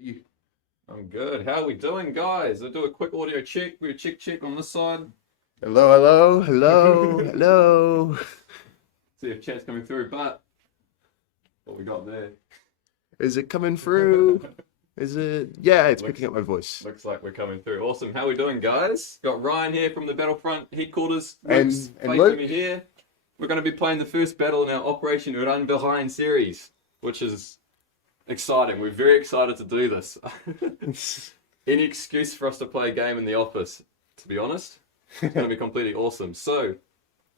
You. I'm good. How are we doing, guys? I'll do a quick audio check. We're check on this side. Hello, hello, hello, See hello. if chat's coming through, but what we got there. Is it coming through? Is it? Yeah, it's Looks, picking up my voice. looks like we're coming through. Awesome. How are we doing, guys? Got Ryan here from the Battlefront headquarters. Luke's And facing Luke? me here. We're going to be playing the first battle in our Operation Uranverein series, which is exciting. We're very excited to do this. Any excuse for us to play a game in the office, to be honest. It's going to be completely awesome. So,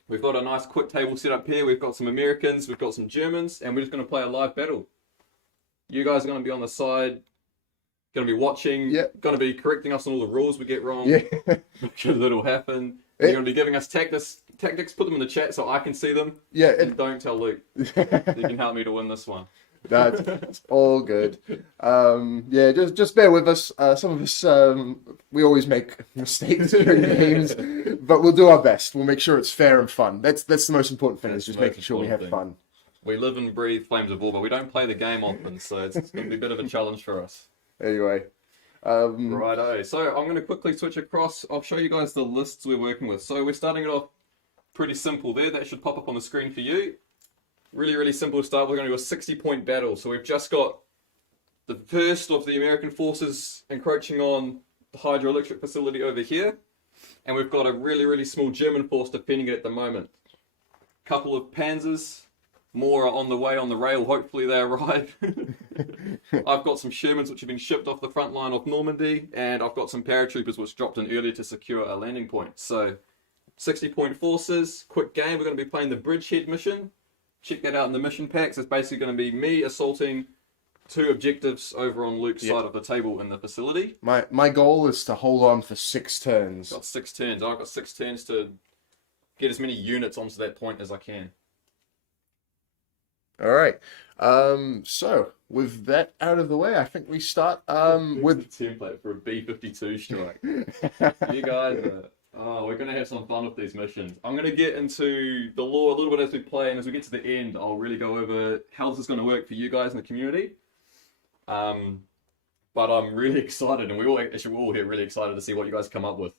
we've got a nice quick table set up here. We've got some Americans, we've got some Germans, and we're just going to play a live battle. You guys are going to be on the side, going to be watching, Yep. going to be correcting us on all the rules we get wrong, Yeah. because it'll happen. You're going to be giving us tactics, put them in the chat so I can see them, Yeah. and don't tell Luke. You can help me to win this one. That's all good. Yeah, just bear with us. Some of us, we always make mistakes during games, but we'll do our best. We'll make sure it's fair and fun. That's the most important thing. That's Is just the most making sure we have important fun. We live and breathe Flames of War, but we don't play the game often, so it's going to be a bit of a challenge for us. Anyway, Righto. So I'm going to quickly switch across. I'll show you guys the lists we're working with. So we're starting it off pretty simple there. That should pop up on the screen for you. Really, really simple to start. We're going to do a 60-point battle. So we've just got the first of the American forces encroaching on the hydroelectric facility over here. And we've got a really, really small German force defending it at the moment. Couple of panzers. More are on the way on the rail. Hopefully they arrive. I've got some Shermans which have been shipped off the front line of Normandy. And I've got some paratroopers which dropped in earlier to secure a landing point. So 60-point forces. Quick game. We're going to be playing the Bridgehead mission. Check that out in the mission packs. It's basically going to be me assaulting two objectives over on Luke's side of the table in the facility. my goal is to hold on for 6 turns. Got 6 turns. I've got 6 turns to get as many units onto that point as I can. All right. So with that out of the way, I think we start with the template for a B-52 strike. You guys we're going to have some fun with these missions. I'm going to get into the lore a little bit as we play, and as we get to the end, I'll really go over how this is going to work for you guys in the community. But I'm really excited, and we're all here really excited to see what you guys come up with.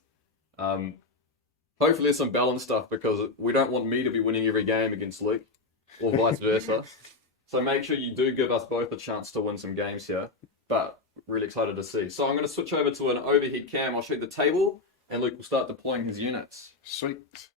Hopefully there's some balanced stuff, because we don't want me to be winning every game against Luke, or vice versa. So make sure you do give us both a chance to win some games here, but really excited to see. So I'm going to switch over to an overhead cam. I'll show you the table, and Luke will start deploying his units. Sweet.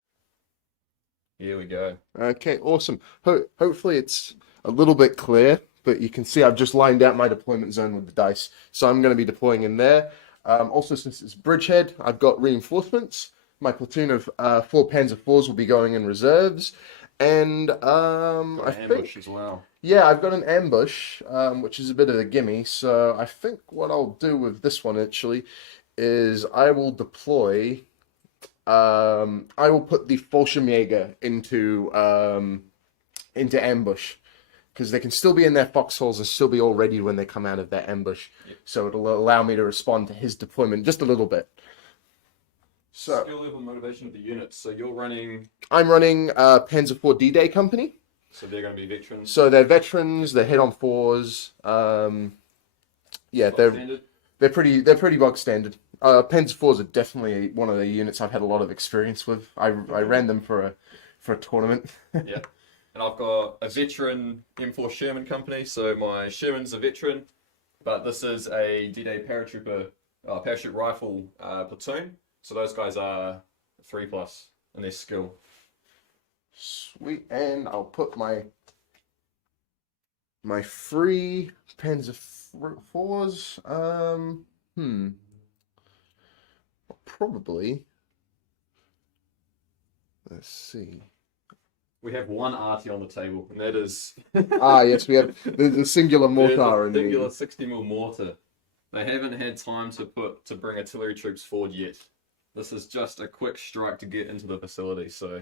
Here we go. Okay, awesome. Hopefully it's a little bit clear, but you can see I've just lined out my deployment zone with the dice. So I'm going to be deploying in there. Also, since it's Bridgehead, I've got reinforcements. My platoon of 4 Panzer IVs will be going in reserves. And I Ambush think, as well. yeah, I've got an ambush, which is a bit of a gimme. So I think what I'll do with this one actually is I will deploy. I will put the Fallschirmjäger into ambush, because they can still be in their foxholes and still be all ready when they come out of that ambush. Yep. So it'll allow me to respond to his deployment just a little bit. So Skill level motivation of the units. So you're running. I'm running Panzer IV D-Day Company. So they're going to be veterans. So they're veterans. They're head-on 4s. Yeah, Standard. they're pretty bog standard. Panzer IVs are definitely one of the units I've had a lot of experience with. I ran them for a tournament. Yeah. And I've got a veteran M4 Sherman company. So my Sherman's a veteran, but this is a D-Day paratrooper, parachute rifle platoon. So those guys are 3+ in their skill. Sweet, and I'll put my free Panzer IVs. Probably. Let's see. We have one arty on the table, and that is Yes, we have the singular mortar in the singular the 60mm mortar. They haven't had time to bring artillery troops forward yet. This is just a quick strike to get into the facility, so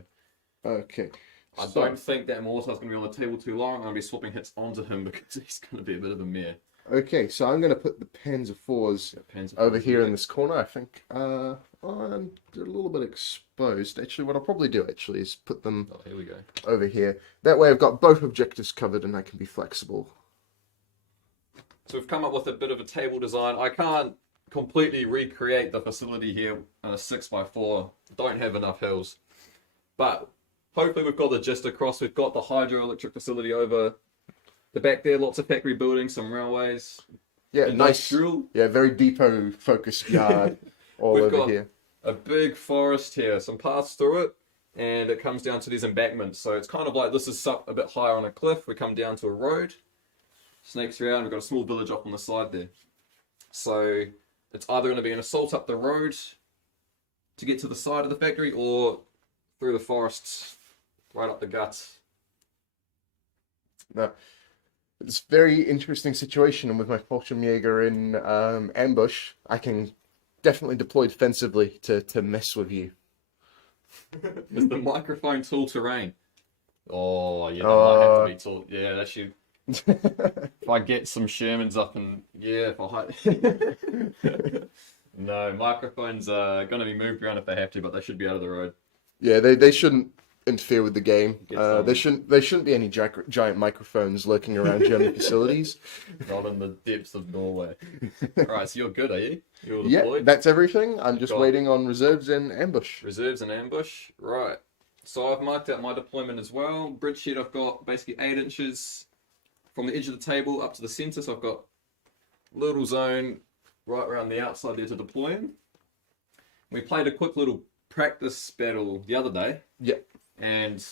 Okay. I don't think that mortar's going to be on the table too long. I'm going to be swapping hits onto him because he's going to be a bit of a mare. Okay, so I'm going to put the Panzer IVs over here in this corner. I think they're a little bit exposed. Actually, what I'll probably do is put them here we go. over here. That way I've got both objectives covered and I can be flexible. So we've come up with a bit of a table design. I can't completely recreate the facility here on a 6x4. Don't have enough hills. But hopefully we've got the gist across. We've got the hydroelectric facility over the back there. Lots of factory buildings, some railways. Yeah, nice. Industrial. Yeah, very depot focused yard all We've over got here. a big forest here, some paths through it, and it comes down to these embankments. So it's kind of like this is up a bit higher on a cliff. We come down to a road, snakes around. We've got a small village up on the side there. So it's either going to be an assault up the road to get to the side of the factory, or through the forest right up the guts. No. It's a very interesting situation, and with my Fallschirmjäger in ambush, I can definitely deploy defensively to mess with you. Is the microphone tool terrain? Oh, yeah, that might have to be tool. Yeah, that should. If I get some Shermans up and yeah, if I no, microphones are gonna be moved around if they have to, but they should be out of the road. Yeah, they shouldn't interfere with the game. Get There shouldn't be any giant microphones lurking around German facilities. Not in the depths of Norway. Alright, so you're good, are you? You're Yeah, deployed? that's everything. I'm just Got waiting on reserves and ambush. Reserves and ambush. Right. So I've marked out my deployment as well. Bridge sheet I've got basically 8 inches from the edge of the table up to the center, so I've got a little zone right around the outside there to deploy in. We played a quick little practice battle the other day. Yeah. And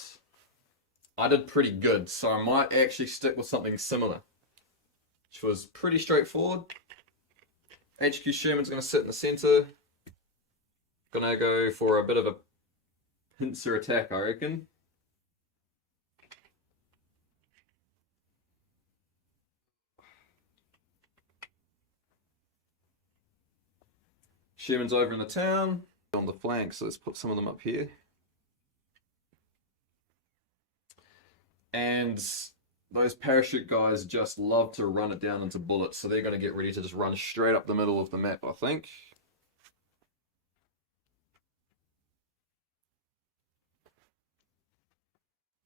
I did pretty good, so I might actually stick with something similar, which was pretty straightforward. HQ Sherman's going to sit in the center. Going to go for a bit of a pincer attack, I reckon. Sherman's over in the town, on the flank, so let's put some of them up here. And those parachute guys just love to run it down into bullets, so they're going to get ready to just run straight up the middle of the map, I think.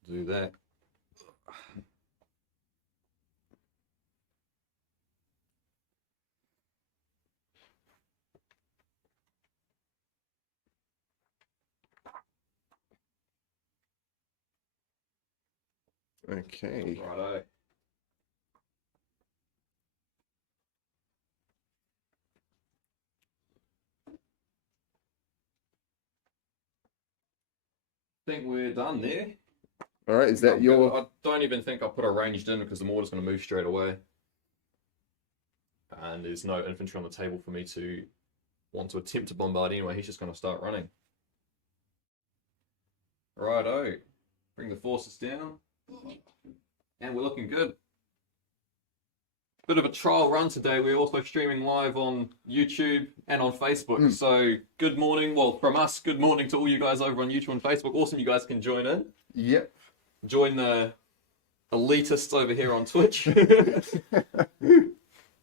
Do that. Okay. Righto. I think we're done there. All right. Is that your? I don't even think I put a ranged in because the mortar's going to move straight away. And there's no infantry on the table for me to want to attempt to bombard anyway. He's just going to start running. Righto. Bring the forces down. And we're looking good. Bit of a trial run today. We're also streaming live on YouTube and on Facebook. So good morning. Well, from us, good morning to all you guys over on YouTube and Facebook. Awesome you guys can join in. Yep. Join the elitists over here on Twitch.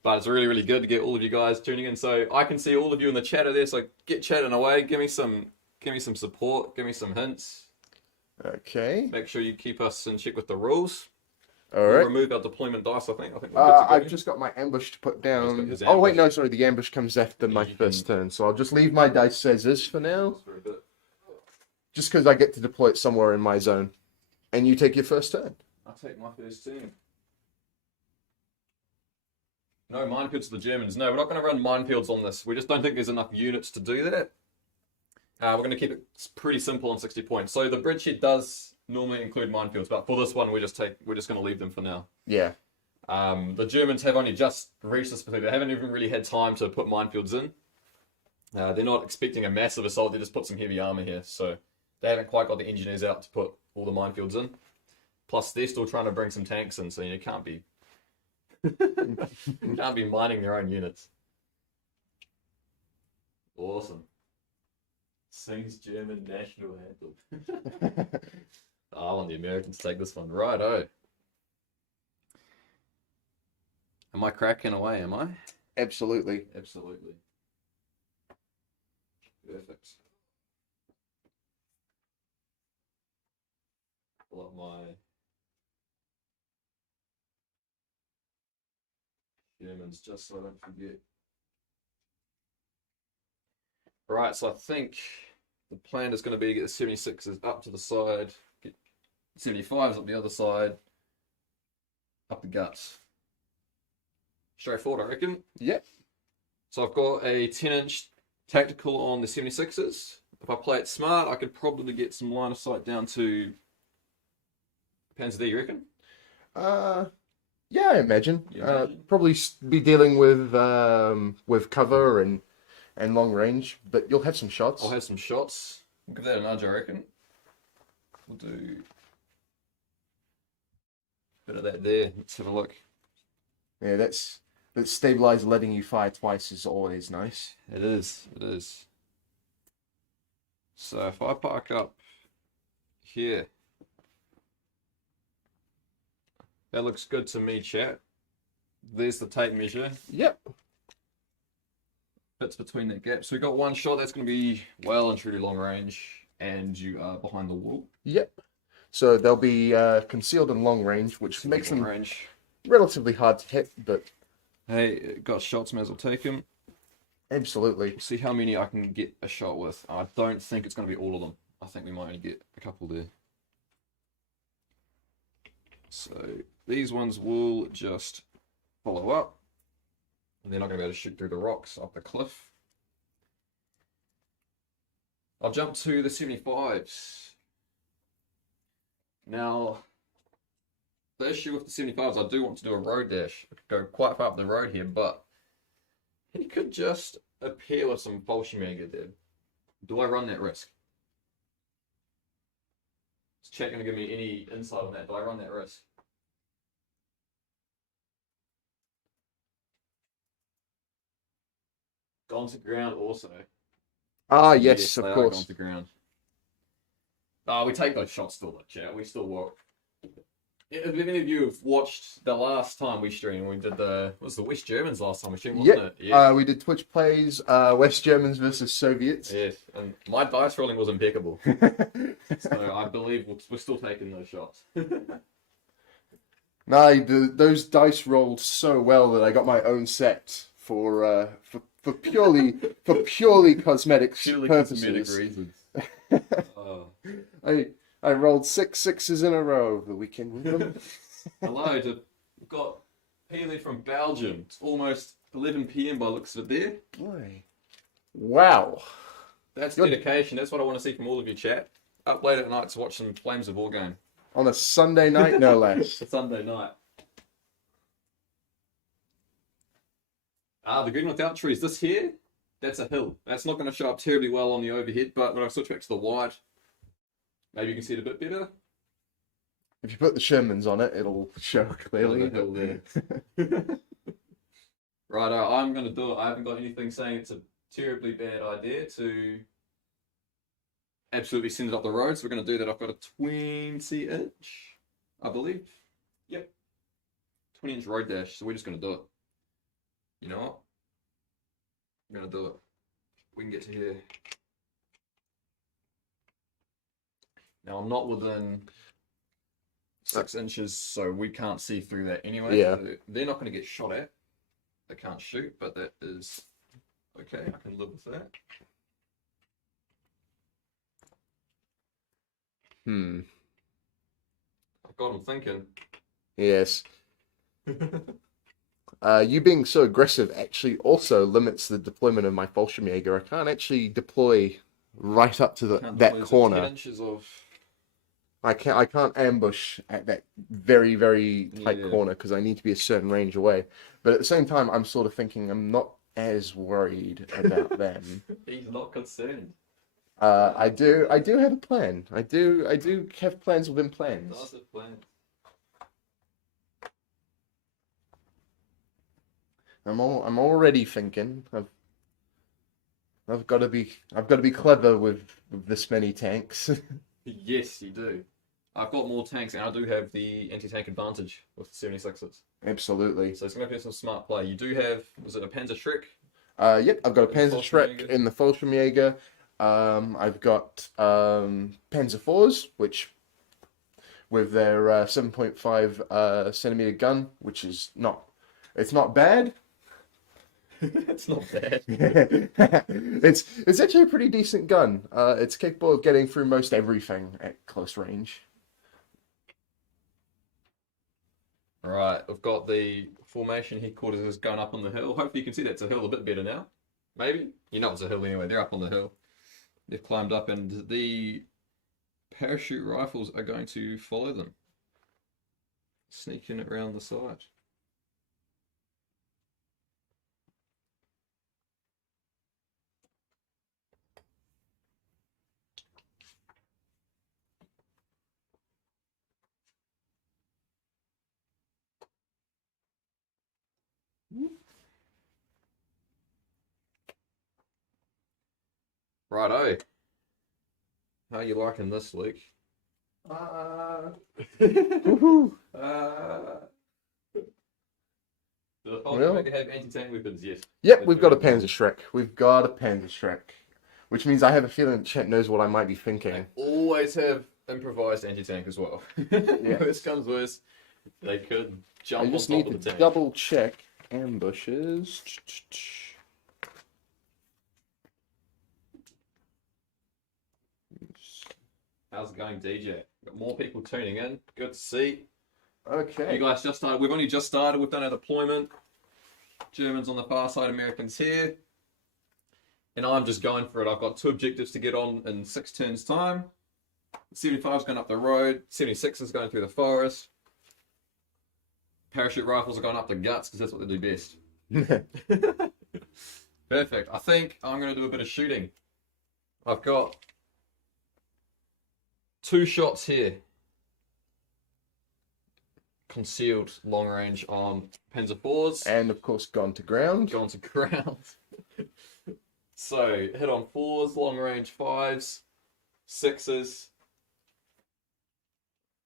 But it's really, really good to get all of you guys tuning in. So I can see all of you in the chatter there. So get chatting away. Give me some support. Give me some hints. Okay. Make sure you keep us in check with the rules. All We'll right. remove our deployment dice, I think. we're good to go. I've just got my ambush to put down. his Oh wait, ambush. no, sorry. The ambush comes after my first turn, so I'll just leave my dice as is for now, For a bit. just because I get to deploy it somewhere in my zone. And you take your first turn. I'll take my first turn. No minefields to the Germans. No, we're not going to run minefields on this. We just don't think there's enough units to do that. We're going to keep it pretty simple on 60 points. So the bridgeshed does normally include minefields, but for this one, we're just going to leave them for now. Yeah. The Germans have only just reached this facility. They haven't even really had time to put minefields in. They're not expecting a massive assault. They just put some heavy armor here, so they haven't quite got the engineers out to put all the minefields in. Plus, they're still trying to bring some tanks in, so you can't be mining their own units. Awesome. Sings German national anthem. I want the Americans to take this one. Righto. Am I cracking away, am I? Absolutely. Absolutely. Perfect. Pull up my Germans, just so I don't forget. Right, so I think the plan is going to be to get the 76s up to the side, get 75s up the other side, up the guts. Straightforward, I reckon. Yep. So I've got a 10-inch tactical on the 76s. If I play it smart, I could probably get some line of sight down to Panzer D, you reckon? Yeah, I imagine. You imagine? Probably be dealing with cover and long range, but you'll have some shots. I'll have some shots. We'll give that a nudge, I reckon. We'll do a bit of that there. Let's have a look. Yeah, that stabilize letting you fire twice is always nice. It is. It is. So if I park up here, that looks good to me, chat. There's the tape measure. Yep. Fits between that gap. So we got one shot that's going to be well and truly long range, and you are behind the wall. Yep. So they'll be concealed in long range, which makes them range. relatively hard to hit, but Hey, got shots, may as well take them. absolutely. See how many I can get a shot with. I don't think it's going to be all of them. I think we might only get a couple there. So these ones will just follow up. And they're not going to be able to shoot through the rocks up the cliff. I'll jump to the 75s. Now, the issue with the 75s, I do want to do a road dash. I could go quite far up the road here, but he could just appear with some Fallschirmjäger there. Do I run that risk? Is chat going to give me any insight on that? Do I run that risk? Gone to ground also. Ah, yes, they of are course. gone to ground. We take those shots still, like, chat. We still walk. If any of you have watched the last time we streamed, we did was the West Germans last time we streamed, wasn't it? Yeah. We did Twitch plays, West Germans versus Soviets. Yes, and my dice rolling was impeccable. So I believe we're still taking those shots. Those dice rolled so well that I got my own set for purely cosmetics purposes. Cosmetic reasons. I rolled 6 6s in a row over the weekend with them. Hello, we've got Peely from Belgium. It's almost 11 PM by the looks of it there. Boy. Wow. That's dedication. That's what I want to see from all of you, chat. Up late at night to watch some Flames of War game. On a Sunday night, no less. It's Sunday night. The green without trees. This here, that's a hill. That's not going to show up terribly well on the overhead, but when I switch back to the wide, maybe you can see it a bit better. If you put the Shermans on it, it'll show clearly. The hill there. Righto, I'm going to do it. I haven't got anything saying it's a terribly bad idea to absolutely send it up the road, so we're going to do that. I've got a 20-inch, I believe. Yep. 20-inch road dash, so we're just going to do it. You know what? I'm going to do it. We can get to here. Now, I'm not within 6 inches, so we can't see through that anyway. Yeah. They're not going to get shot at. They can't shoot, but that is okay. I can live with that. I've got them thinking. Yes. You being so aggressive actually also limits the deployment of my Fallschirmjäger. I can't actually deploy right up to that corner. 10 inches of... I can't ambush at that very, very tight corner because I need to be a certain range away. But at the same time, I'm sort of thinking I'm not as worried about them. He's not concerned. I do have a plan. I do have plans within plans. Does have plans. I'm already thinking. I've got to be clever with this many tanks. Yes, you do. I've got more tanks, and I do have the anti-tank advantage with the 76s. Absolutely. So it's going to be some smart play. You do have, was it a Panzer Shrek? Yep, I've got a Panzer Shrek in the Fallschirmjäger. I've got Panzer IVs, which with their 7.5 centimeter gun, which is not It's not bad. It's not bad. It's actually a pretty decent gun. It's capable of getting through most everything at close range. Right, I've got the formation headquarters is going up on the hill. Hopefully you can see that's a hill a bit better now. Maybe? You know it's a hill anyway. They're up on the hill. They've climbed up and the parachute rifles are going to follow them. Sneaking around the side. Righto. How are you liking this, Luke? Woohoo! The Well- make it have anti-tank weapons, yes. Yep, we've got a Panzer Shrek. We've got a Panzer Shrek. Which means I have a feeling Chet knows what I might be thinking. They always have improvised anti-tank as well. Worst comes worst, they could I jump on just top need of to the tank. double check ambushes. How's it going, DJ? Got more people tuning in. Good to see. Okay. You guys just started. We've only just started. We've done our deployment. Germans on the far side, Americans here. And I'm just going for it. I've got 2 objectives to get on in 6 turns' time. 75 is going up the road. 76 is going through the forest. Parachute rifles are going up the guts because that's what they do best. Perfect. I think I'm going to do a bit of shooting. I've got 2 shots here. Concealed long range on Panzer IVs. And of course, gone to ground. Gone to ground. So, hit on 4s, long range 5s, 6s,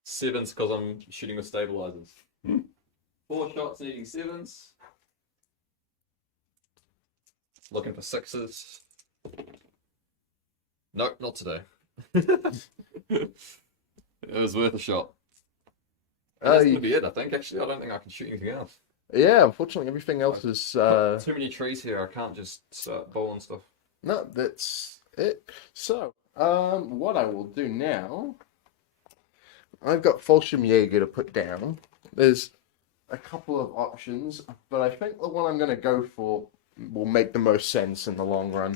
7s because I'm shooting with stabilizers. 4 shots needing 7s. Looking for 6s. Nope, not today. It was worth a shot. And that's going to be it, I think. Actually, I don't think I can shoot anything else. Yeah, unfortunately, everything else is. Too many trees here. I can't just start bowling stuff. No, that's it. So, what I will do now, I've got Fallschirmjäger to put down. There's a couple of options, but I think the one I'm going to go for will make the most sense in the long run.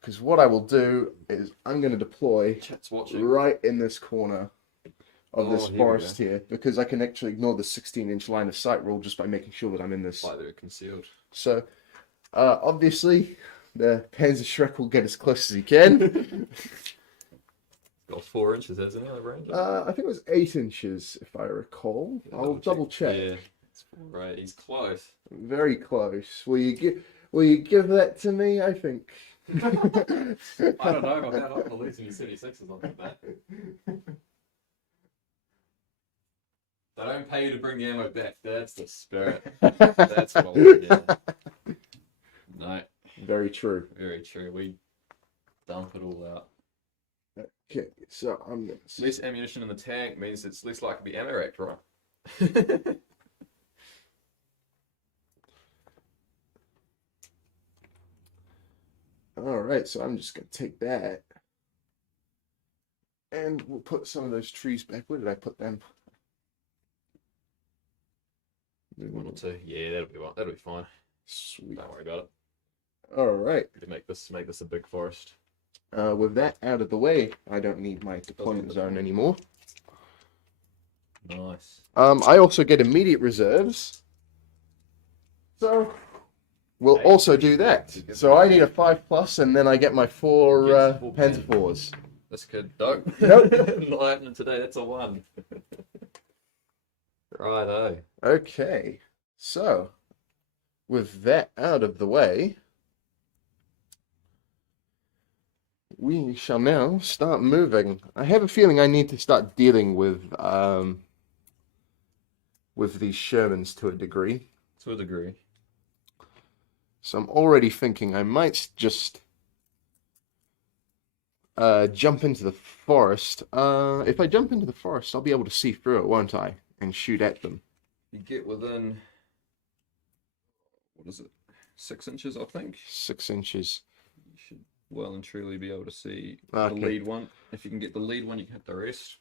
Because what I will do is I'm going to deploy Chat's watching. right in this corner of this here we forest go. here, because I can actually ignore the 16-inch line of sight rule just by making sure that I'm in this. Like they're concealed. So, obviously, the Panzer Shrek will get as close as he can. Got 4 inches, hasn't it? Range? I think it was 8 inches, if I recall. I'll double check. Yeah, it's 4, right. He's close. Very close. Will you give that to me? I think. I don't know about that. I'm not losing your 76s on that. They don't pay you to bring the ammo back. That's the spirit. That's what I want. Yeah. No, Very true. very true. We dump it all out. Okay, so I'm gonna. Less ammunition in the tank means it's less likely to be ammo racked, right? All right, so I'm just gonna take that, and we'll put some of those trees back. Where did I put them? 1 or 2. Yeah, that'll be one. That'll be fine. Sweet. Don't worry about it. All right. To make this a big forest. With that out of the way, I don't need my deployment zone anymore. Nice. I also get immediate reserves, so we'll Hey, also do that. you get So I need a 5+, and then I get my 4 Yes, 4 Panzer IVs. This could nope. Nope. Not happening today. That's a 1. Righto. Okay, so with that out of the way, we shall now start moving. I have a feeling I need to start dealing with these Shermans to a degree. To a degree. So I'm already thinking I might just jump into the forest. If I jump into the forest, I'll be able to see through it, won't I? And shoot at them. You get within what is it? 6 inches, I think. 6 inches. You should well and truly be able to see Okay. the lead one. If you can get the lead one, you can hit the rest.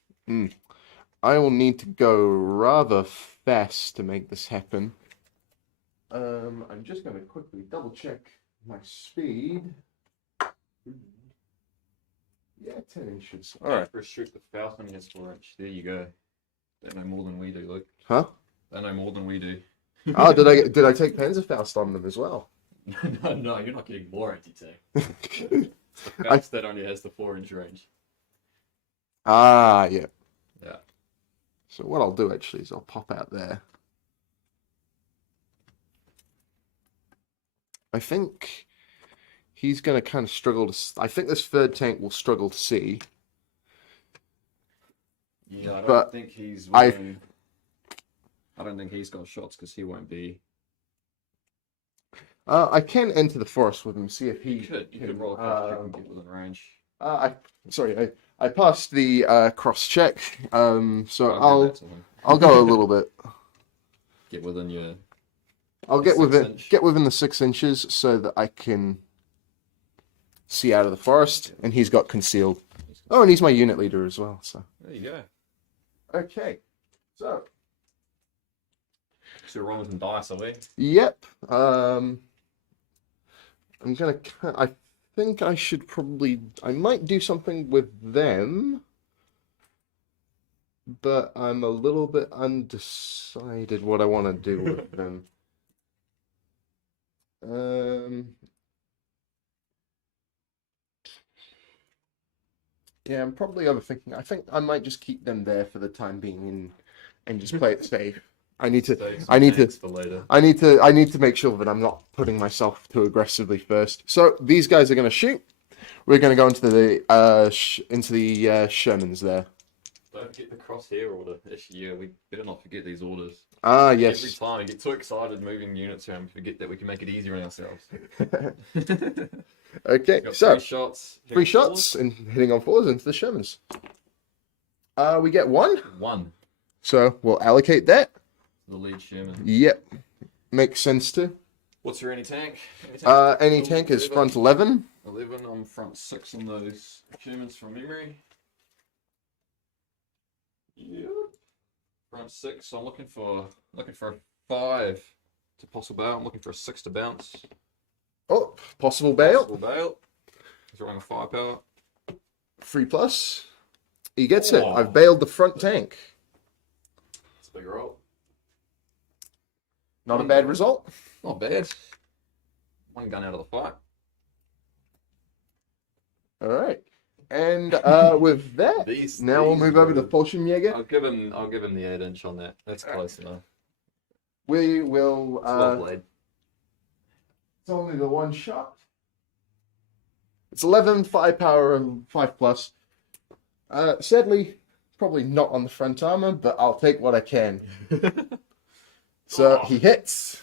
I will need to go rather fast to make this happen. I'm just going to quickly double check my speed. Yeah, 10 inches. All right. Restrict the Falcon, yes, 4 inch. There you go. They know more than we do, Luke. Huh? They know more than we do. Oh, did I take Panzerfaust on them as well? No, you're not getting more anti-tank. It's the Faust that only has the 4-inch range. Ah, yeah. Yeah. So what I'll do actually is I'll pop out there. I think he's going to kind of struggle to... I think this third tank will struggle to see. Yeah, I don't But think he's winning. I don't think he's got shots because he won't be. I can enter the forest with him, see if he You could roll across check and get within range. I passed the cross check, so I'll give that to him. I'll go a little bit. Get within your. I'll get within the 6 inches so that I can see out of the forest, and he's got concealed. Oh, and he's my unit leader as well. So There you go. okay, so So we're rolling some dice, are we? yep. I think I should probably. I might do something with them, but I'm a little bit undecided what I want to do with them. Yeah, I'm probably overthinking. I think I might just keep them there for the time being and just play it safe. I need to make sure that I'm not putting myself too aggressively first. So these guys are going to shoot. We're going to go into the Shermans there. Don't forget the crosshair order. Yeah, we better not forget these orders. Ah, yes. Every time we get too excited moving units around, we forget that we can make it easier on ourselves. Okay, so 3 shots. 3 shots and hitting on 4s into the Shermans. We get 1. 1. So we'll allocate that. The lead Sherman. Yep, makes sense too. What's your anti-tank? Any tank is front 11. 11, I'm front 6 on those Shermans from memory. Yep. Front 6, so I'm looking for a 5 to possible bail. I'm looking for a 6 to bounce. Oh, possible bail. Possible bail. He's rolling a firepower. 3+. He gets it. Oh. I've bailed the front tank. It's a big roll. Not a bad result. Not bad. 1 gun out of the fight. All right. And with that, now we'll move over to Fallschirmjäger. I'll give him the 8-inch on that. That's close enough. We will. It's well played. It's only the 1 shot. It's 11 firepower and 5+. Sadly, probably not on the front armor, but I'll take what I can. So he hits.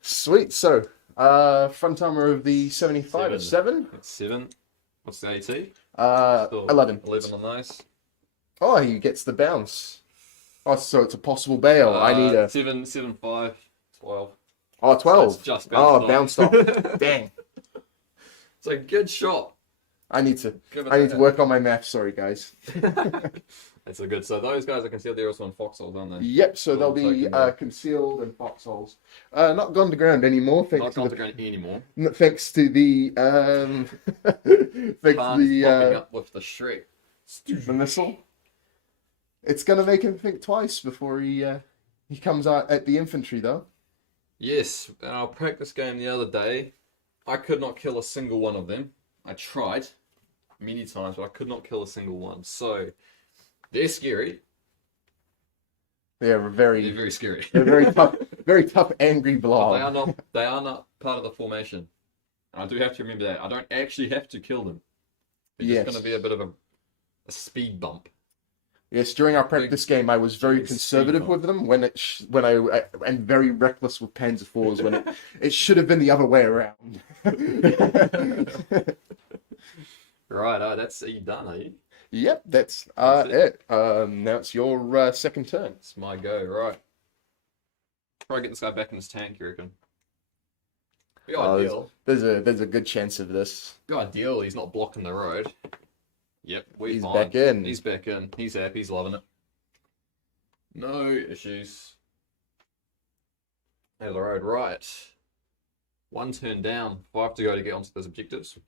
Sweet. So front armor of the 75 is 7. It's 7. What's the AT? 11. 11 on those. Oh, he gets the bounce. Oh, so it's a possible bail. I need a 7, 7, 5, 12. Oh, 12. So it's just bounced off. Bounced off. Dang. It's a good shot. I need to work on my math. Sorry, guys. That's a good. So those guys are concealed. They're also in foxholes, aren't they? Yep. So they'll be concealed in foxholes. Not gone to ground anymore. Not gone to ground anymore. Thanks to the Popping up with the Shrek. The missile. It's gonna make him think twice before he comes out at the infantry, though. Yes, and I practiced game the other day. I could not kill a single one of them. I tried many times, but I could not kill a single one. So they're scary. They're very scary. They're very tough, angry blob. But they are not part of the formation. I do have to remember that. I don't actually have to kill them. It's just going to be a bit of a speed bump. Yes, during our practice game, I was very conservative with them and very reckless with Panzer IVs when it should have been the other way around. Right, that's you done, are you? Yep, that's it. Now it's your second turn. It's my go, right. Try to get this guy back in his tank, you reckon? Be Oh, ideal. there's a good chance of this. Be ideal, he's not blocking the road. Yep, we're He's fine. back in. He's back in. He's happy, he's loving it. No issues. There's the road, right. 1 turn down, 5 to go to get onto those objectives.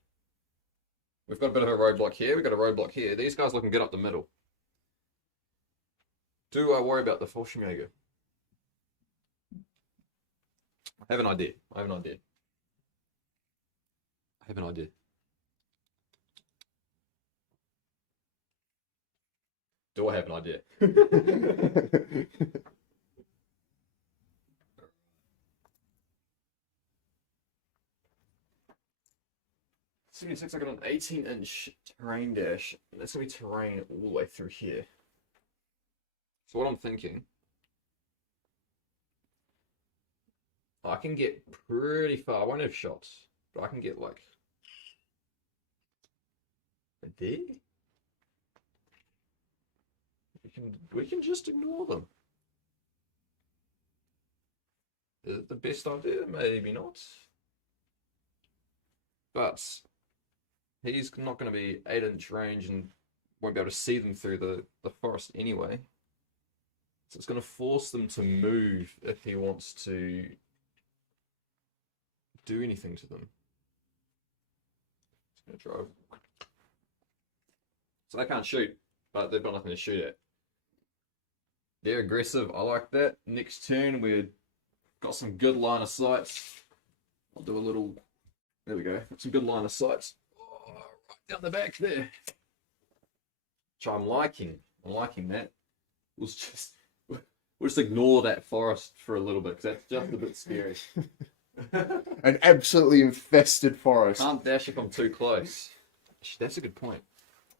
We've got a bit of a roadblock here, we've got a roadblock here. These guys looking good up the middle. Do I worry about the Fallschirmjäger? I have an idea. I have an idea. I have an idea. Do I have an idea? 76, I got an 18-inch terrain dash. And that's going to be terrain all the way through here. So what I'm thinking, I can get pretty far. I won't have shots, but I can get like there. We can just ignore them. Is it the best idea? Maybe not. But he's not going to be 8-inch range and won't be able to see them through the forest anyway. So it's going to force them to move if he wants to do anything to them. It's going to drive. So they can't shoot, but they've got nothing to shoot at. They're aggressive. I like that. Next turn, we've got some good line of sight. I'll do a little. There we go. Some good line of sight. Oh, right down the back there. Which I'm liking. I'm liking that. We'll just ignore that forest for a little bit because that's just a bit scary. An absolutely infested forest. Can't dash if I'm too close. Actually, that's a good point.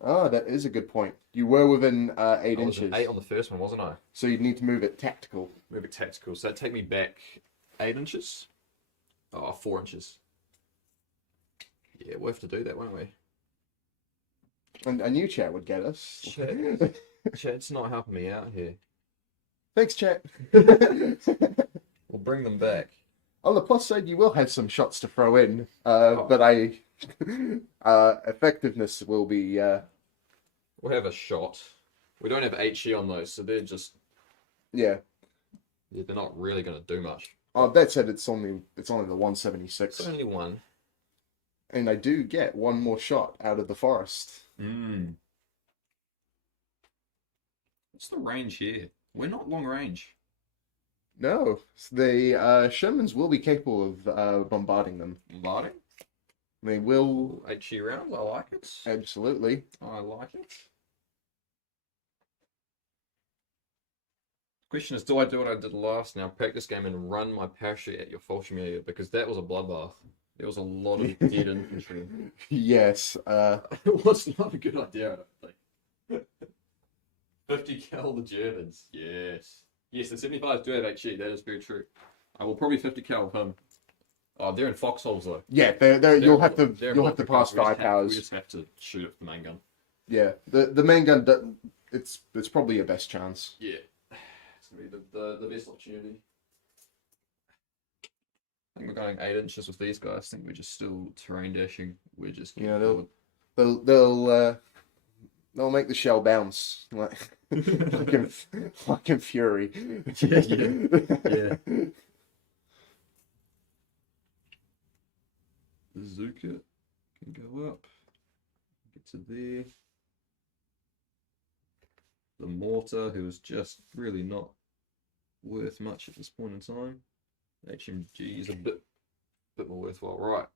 Oh, that is a good point. You were within 8 I was inches. an 8 on the first one, wasn't I? So you'd need to move it tactical. Move it tactical. So that'd take me back 8 inches? Oh, 4 inches. Yeah, we'll have to do that, won't we? And I knew chat would get us. Chat's not helping me out here. Thanks, chat. We'll bring them back. On the plus side, you will have some shots to throw in, Oh. but effectiveness will be. We'll have a shot. We don't have HE on those, so they're just. Yeah. Yeah, they're not really going to do much. Oh, that said, it's only the 176, It's only one. and I do get one more shot out of the forest. What's the range here? We're not long range. No, the Shermans will be capable of bombarding them. Bombarding? They will HE rounds, I like it. absolutely. I like it. Question is, do I do what I did last now, practice game, and run my parachute at your Fallschirmjäger? Because that was a bloodbath. There was a lot of dead infantry. Yes. It was not a good idea, I don't think. 50 cal the Germans. Yes. Yes, the 75s do have HE, that is very true. I will probably 50 cal with him. Oh, they're in foxholes though. Yeah, you'll have to pass fire powers. We just have to shoot it with the main gun. Yeah, the main gun. It's probably your best chance. Yeah, it's gonna be the best opportunity. I think we're going 8 inches with these guys. I think we're just still terrain dashing. We're just they'll make the shell bounce like in Fury. Yeah. The Zuka can go up, get to there. The mortar, who is just really not worth much at this point in time. HMG is a bit more worthwhile, right?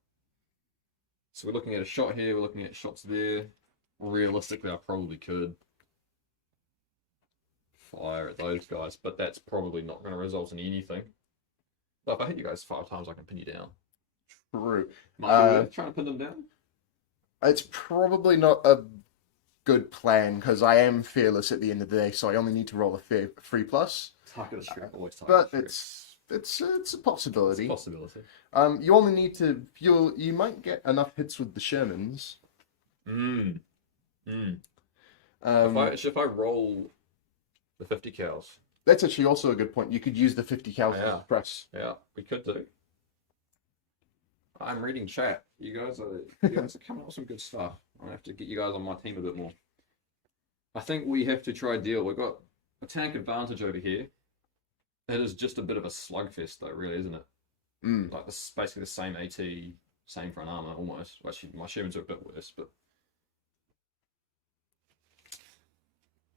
So we're looking at a shot here. We're looking at shots there. Realistically, I probably could fire at those guys, but that's probably not going to result in anything. But if I hit you guys 5 times, I can pin you down. True. Might be worth trying to pin them down. It's probably not a good plan because I am fearless at the end of the day, so I only need to roll a 3+. Target a strip, always target But a strip. it's a possibility. It's a possibility. You only need to you might get enough hits with the Shermans. If I roll the 50 cals, That's actually also a good point. You could use the 50 cal Yeah. press. Yeah, we could do. I'm reading chat. You guys are coming up with some good stuff. I have to get you guys on my team a bit more. I think we have to try a deal. We've got a tank advantage over here. It is just a bit of a slugfest, though, really, isn't it? Mm. Like this, basically the same AT, same front armor, almost. Well, actually, my Shermans are a bit worse, but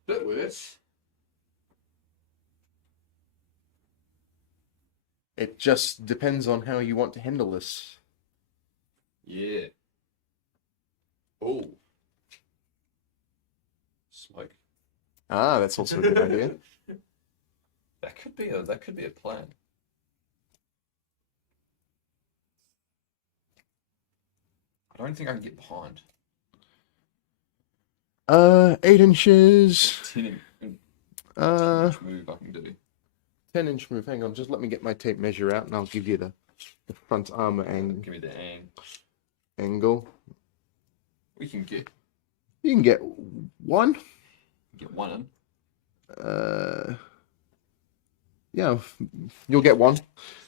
bit worse. It just depends on how you want to handle this. Yeah. Oh. Smoke. Ah, that's also a good idea. That could be a plan. I don't think I can get behind. 8 inches. 10 Uh, inch move I can do. 10-inch move. Hang on, just let me get my tape measure out, and I'll give you the front armor Give me the angle. We can get You can get one. one in. Yeah, you'll get one.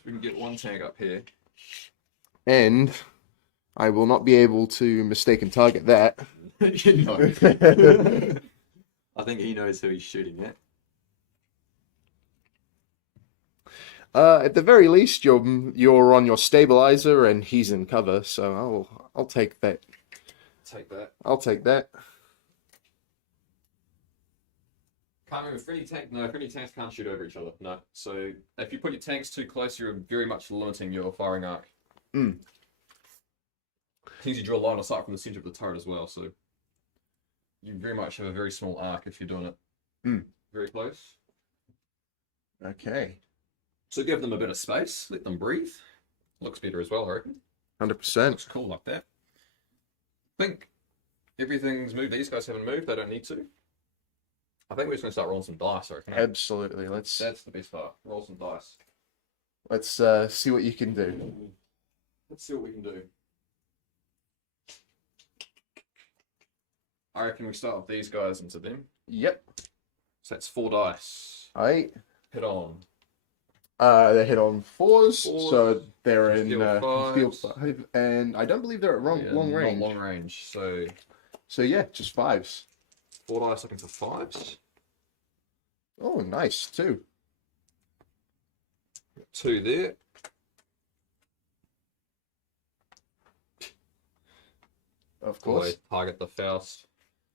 We can get one tank up here. And I will not be able to mistake and target that. You know. I think he knows who he's shooting at. At the very least, you're on your stabilizer and he's in cover, so I'll take that. Take that. I'll take that. Can't remember, friendly tanks can't shoot over each other. No. So if you put your tanks too close, you're very much limiting your firing arc. Mm. Things you draw a line of sight from the center of the turret as well, so you very much have a very small arc if you're doing it very close. Okay. So give them a bit of space, let them breathe. Looks better as well, I reckon. 100%. Looks cool like that. Think everything's moved. These guys haven't moved, they don't need to. I think we're just going to start rolling some dice, I reckon. Absolutely. That's the best part. Roll some dice. Let's see what you can do. Let's see what we can do. I reckon we start with these guys into them. Yep. So that's 4 dice. Alright. Hit on. They hit on 4s, so they're in Field field 5, and I don't believe they're at long range. Not long range, so yeah, just 5s. 4 dice looking for 5s. Oh, nice, 2. 2 there. Of course. Always target the Faust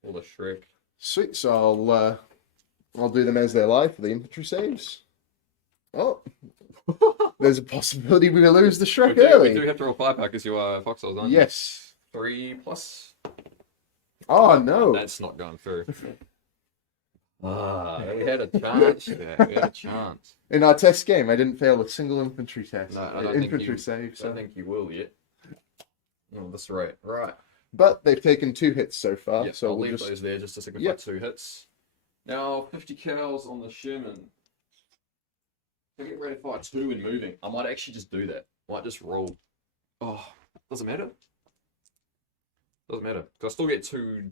or the Shrek. Sweet, so I'll do them as they're live for the infantry saves. Oh, there's a possibility we lose the Shrek early. We do have to roll 5 because you are Foxholes, aren't you? Yes. 3 plus. Oh no. That's not going through. We had a chance there. We had a chance. In our test game, I didn't fail a single infantry test. No, I don't infantry save. I don't think you will yet. Oh, that's right. Right. But they've taken 2 hits so far, Yeah, so I'll we'll leave just those there just to signify Yep. 2 hits. Now 50 cals on the Sherman. Can get ready to fire 2 and moving. I might actually just do that. Might just roll. Oh, doesn't matter. Doesn't matter because I still get 2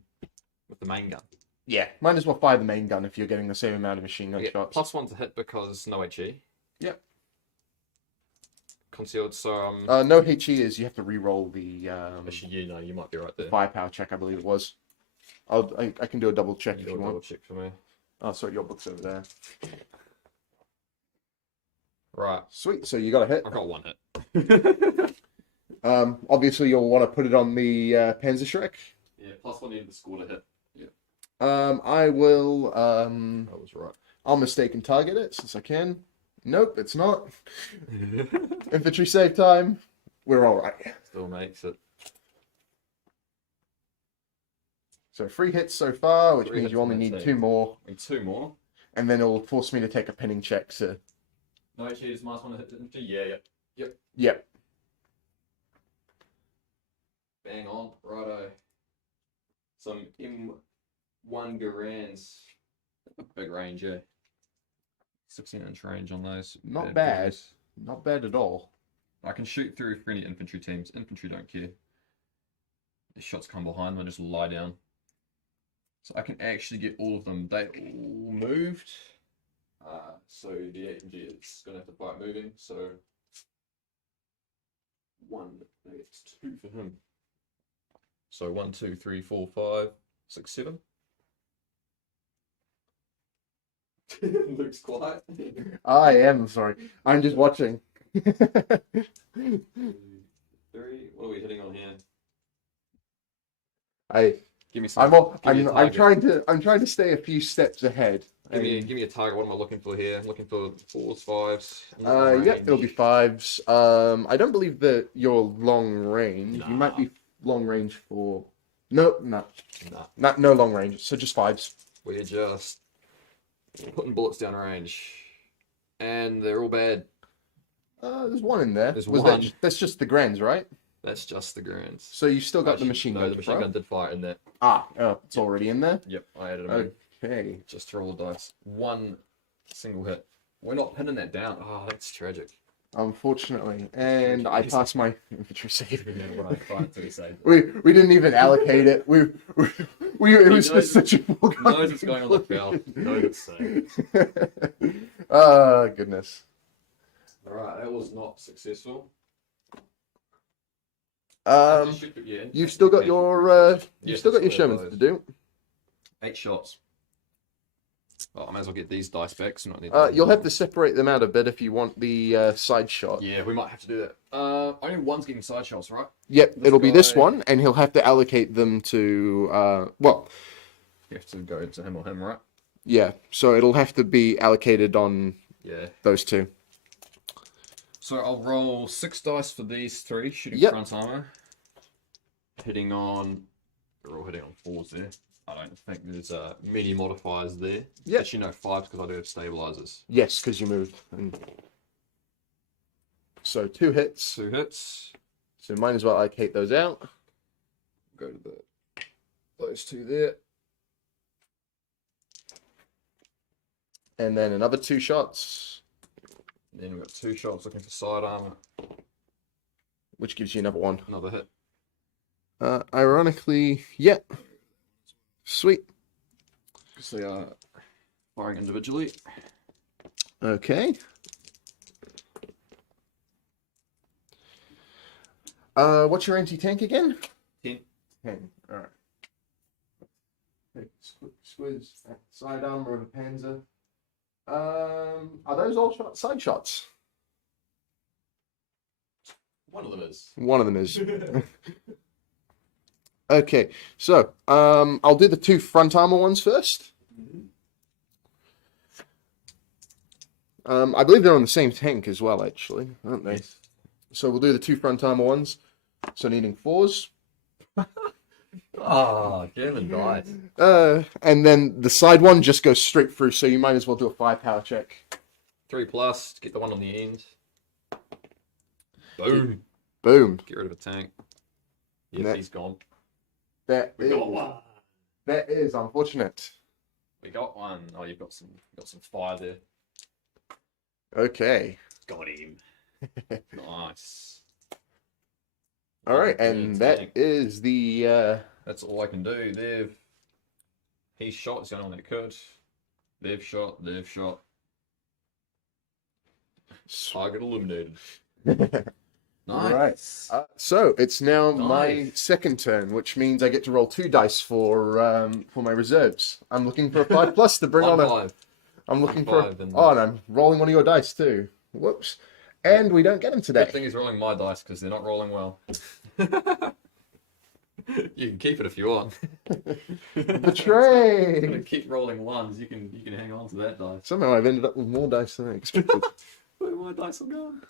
with the main gun. yeah, might as well fire the main gun if you're getting the same amount of machine gun I get shots. +1 to hit because no HE. Yep. Concealed. So No HE is you have to re-roll the actually, you might be right there. firepower check, I believe it was. I can do a double check if Do you a want. double check for me. Oh, sorry, your book's over there. Right. Sweet, so you got a hit. I got 1 hit. Obviously you'll want to put it on the Panzer Shrek. Yeah, +1 needed the score to hit. Yeah. I will That was right. I'll mistake and target it since I can. Nope, it's not. Infantry save time. We're all right. Still makes it. So 3 hits so far, which 3 means hits you only on that need save. 2 more, Need 2 more. and then it'll force me to take a pinning check to. No HE is -1 to hit, didn't you? Yeah. Yep. Bang on. Righto. Some M1 Garans. Big range, yeah. 16-inch range on those. Not bad. boys. Not bad at all. I can shoot through friendly infantry teams. Infantry don't care. The shots come behind them, I just lie down. So I can actually get all of them. They all moved. So the AMG is going to have to fight moving. So 1, it's 2 for him. So 1, 2, 3, 4, 5, 6, 7. Luke's quiet. I am sorry. I'm just watching. 2, 3. What are we hitting on here? Give me some. I'm trying to stay a few steps ahead. Give me a target. What am I looking for here? I'm looking for 4s, 5s. Yep, it'll be 5s. I don't believe that you're long range. Nah. You might be long range for no long range. So just 5s. We're just putting bullets down range, and they're all bad. There's one in there. There's Was one. That's just the Grands, right? That's just the Grands. So you still got the Actually, machine no, gun. the machine gun did fire in there. It's already in there. Yep, I added them in. Okay. Just to roll the dice. 1 single hit. We're not pinning that down. Oh, that's tragic. Unfortunately, and I passed my infantry save. We didn't even allocate it. It was just such a foregone knows what's going on the field. Knows it's safe. Goodness. Alright, that was not successful. You've still got your Shermans to do. 8 shots. Oh, I might as well get these dice back. So not need you'll have to separate them out a bit if you want the side shot. Yeah, we might have to do that. Only one's getting side shots, right? Yep, it'll be this one, and he'll have to allocate them to you have to go to him or him, right? Yeah, so it'll have to be allocated on those two. So I'll roll 6 dice for these 3 shooting front armor. Hitting on, they're all hitting on 4s there. I don't think there's many modifiers there. Yeah. Actually, no, 5s because I do have stabilizers. Yes, because you moved. So 2 hits. 2 hits. So might as well allocate those out. Go to those 2 there. And then another 2 shots. And then we've got 2 shots looking for side armor. Which gives you another 1. Another hit. Ironically, yeah. Sweet. Because they are firing individually. Okay. What's your anti-tank again? 10. 10. All right. Okay, squiz. Side armor of a Panzer. Are those all side shots? One of them is. One of them is. Okay, so I'll do the 2 front armor ones first. I believe they're on the same tank as well, actually, aren't they? Yes. So we'll do the 2 front armor ones. So needing 4s. German dice. And then the side one just goes straight through, so you might as well do a 5 power check. 3+, get the one on the end. Boom. Boom. Get rid of a tank. Yeah, he's gone. That We got one. That is unfortunate. We got one. Oh, you've got some fire there. Okay. Got him. Nice. All right, and that is the. That's all I can do. He's shot. It's the only one that could. They've shot. Target eliminated. Nice. Right. So it's now my second turn, which means I get to roll 2 dice for my reserves. I'm looking for a 5+ to bring on a. 5. I'm looking for. And I'm rolling one of your dice too. Whoops. And we don't get them today. Good thing he's rolling my dice because they're not rolling well. You can keep it if you want. Betray. I'm gonna keep rolling 1s. You can hang on to that dice. Somehow I've ended up with more dice than I expected. Where my dice are going?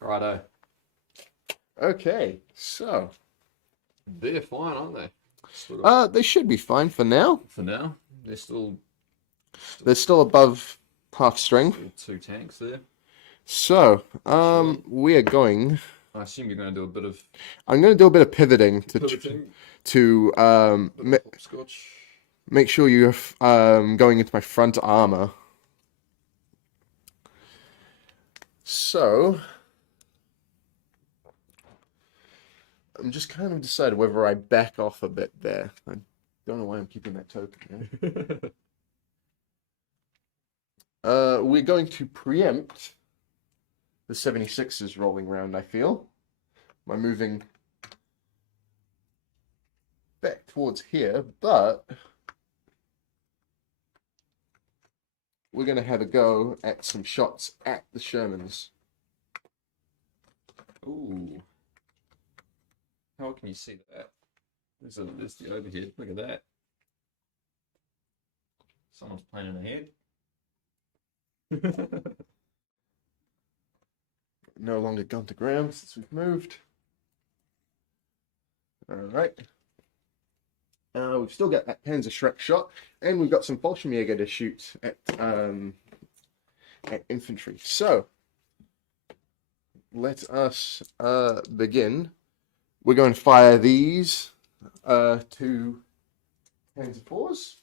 Righto. Okay, so they're fine, aren't they? They should be fine for now. For now, they're still above half strength. 2 tanks there. So, we are going. I assume you're going to do a bit of. I'm going to do a bit of pivoting to make sure you're going into my front armor. So, I'm just kind of deciding whether I back off a bit there. I don't know why I'm keeping that token. we're going to preempt the 76s rolling round, I feel, by moving back towards here, but we're going to have a go at some shots at the Shermans. Ooh. How can you see that? There's the overhead. Look at that. Someone's planning ahead. No longer gone to ground since we've moved. All right. We've still got that Panzer Shrek shot, and we've got some Fallschirmjäger to shoot at infantry. So let us begin. We're going to fire these two Panzer IVs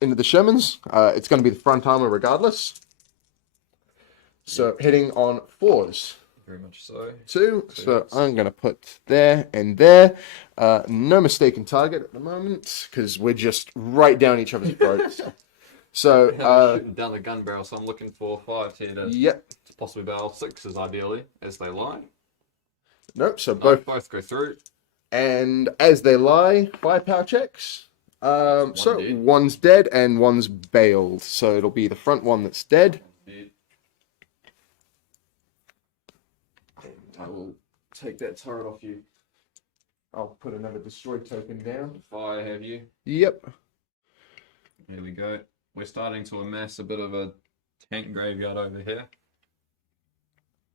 into the Shermans. It's going to be the front armor regardless. So hitting on 4s. Very much so. 2. So I'm going to put there and there. No mistaken target at the moment because we're just right down each other's throats. So shooting down the gun barrel, so I'm looking for 5s here to possibly barrel 6s ideally as they lie. Nope. So both go through. And as they lie, firepower checks. So dead. One's dead and one's bailed. So it'll be the front one that's dead. I will take that turret off you. I'll put another destroy token down. Fire, have you? Yep. Here we go. We're starting to amass a bit of a tank graveyard over here.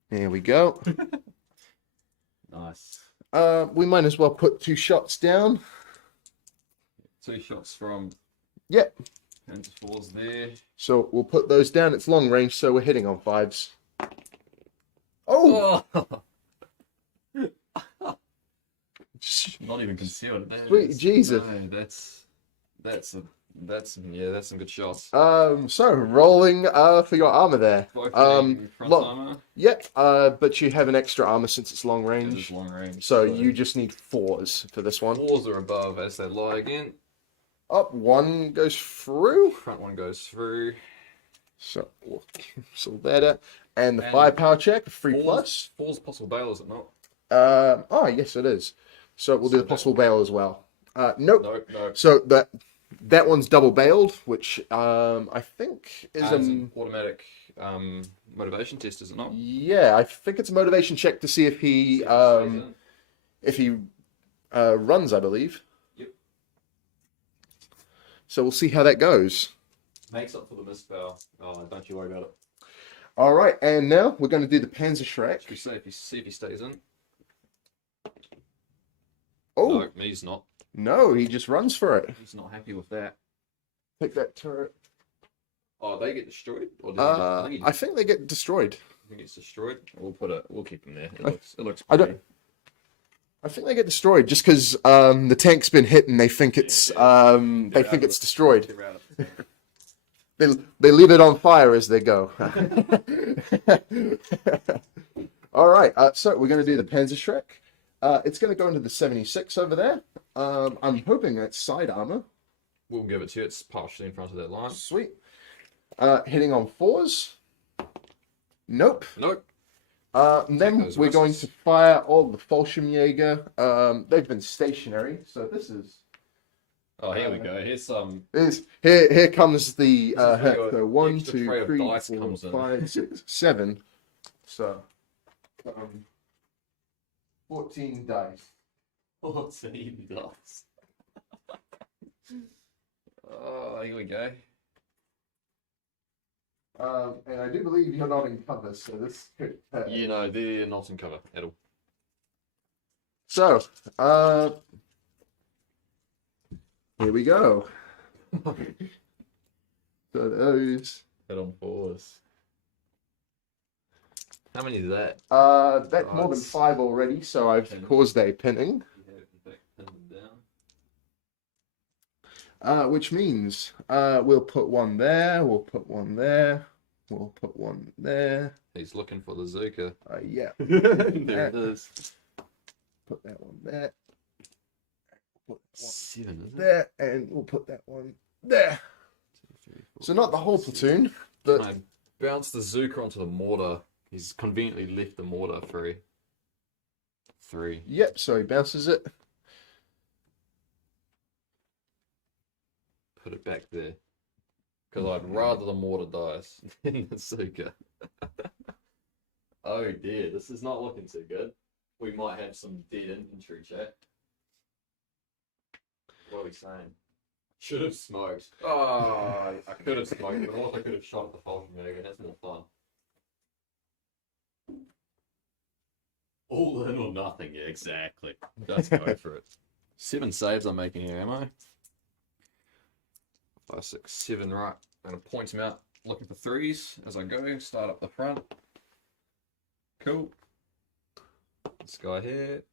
There we go. Nice. We might as well put 2 shots down. 2 shots from Yep. Panzer IVs there. So we'll put those down. It's long range, so we're hitting on 5s. Oh! Not even concealed. Sweet Jesus. No, that's some good shots. So rolling for your armor there. Both front armor. Yep. But you have an extra armor since it's long It range. is long range. So you just need 4s for this one. 4s are above as they lie again. Up, 1 goes through. Front one goes through. So we'll cancel that out. And the firepower check, 3 plus. 4's possible bail, is it not? Oh yes it is. So we'll do the possible bail as well. Nope. No. So that one's double bailed, which I think is an automatic motivation test, is it not? Yeah, I think it's a motivation check to see if he runs, I believe. Yep. So we'll see how that goes. Makes up for the missed bail. Oh, don't you worry about it. All right, and now we're going to do the Panzer Shrek. Should we see if he stays in? Oh, No, he's not. no, he just runs for it. He's not happy with that. Take that turret. Oh, they get destroyed? Or does he I think they get destroyed. I think it's destroyed. We'll keep him there. It looks I pretty. I think they get destroyed just because the tank's been hit and they think it's destroyed. Get out of the tank. They leave it on fire as they go. All right, so we're going to do the Panzer Shrek. It's going to go into the 76 over there. I'm hoping that's side armor. We'll give it to you. It's partially in front of that line. Sweet. Hitting on 4s. Nope. Nope. Then we're going to fire all the Fallschirmjäger. They've been stationary, so this is... Oh, here we go. Here's some... Here comes the... so 1, extra 2, tray of 3, dice 4, comes in. 5, 6, 7. So... 14 dice. 14 dice. Oh, here we go. And I do believe you're not in cover, so this could... You know, they're not in cover at all. So, here we go. So those... Hit on 4s. How many is that? That's more than 5 already, so I've caused a pinning. Which means we'll put 1 there, we'll put 1 there, we'll put 1 there. He's looking for the Zuka. Yeah. There it is. Put that 1 there. Put that 1 7, isn't it? there, and we'll put that 1 there. 3, 4, So not the 5, whole 6. platoon, but I bounced the Zuka onto the mortar. He's conveniently left the mortar free. 3. yep. So he bounces it. Put it back there. Because I'd rather the mortar dies than the Zuka. Oh dear, this is not looking too good. We might have some dead infantry, chat. What are we saying? Should have smoked. Oh, I could have smoked, but also could have shot at the Falkenberg. That's more fun. All in or nothing, yeah, exactly. Let's go for it. 7 saves I'm making here, am I? 5, 6, 7, right. I'm going to point them out, looking for 3s as I go. Start up the front. Cool. This guy here.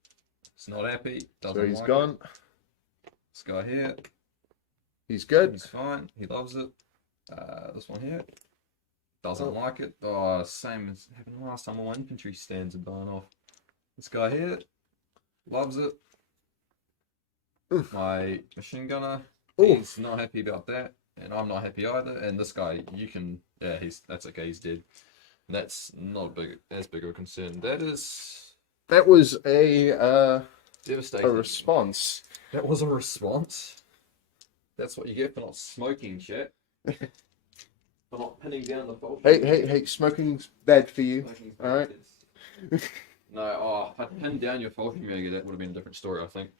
He's not happy. Doesn't So he's like gone. it. This guy here. He's good. He's fine. He loves it. This one here. Doesn't like it. Oh, same as happened last time. All infantry stands are dying off. This guy here. Loves it. Oof. My machine gunner. Oof. He's not happy about that. And I'm not happy either. And this guy, you can... Yeah, that's okay. He's dead. That's not as big of a concern. That was a devastating. response. That was a response. That's what you get for not smoking, chat. For not pinning down the fault. Hey! Smoking's bad for you. All right. No, if I'd pinned down your Falkenberg, that would have been a different story, I think.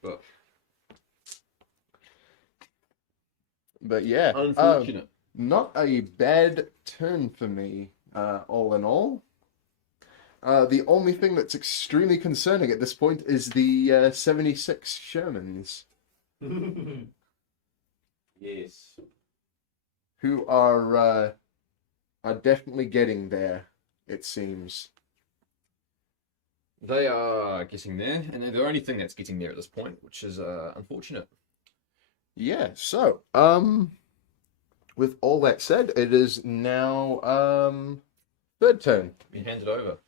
But yeah, Unfortunate. not a bad turn for me, all in all. The only thing that's extremely concerning at this point is the 76 Shermans. Yes. Who are definitely getting there, it seems. They are getting there, and they're the only thing that's getting there at this point, which is unfortunate. Yeah, so, with all that said, it is now, third turn. Be handed over.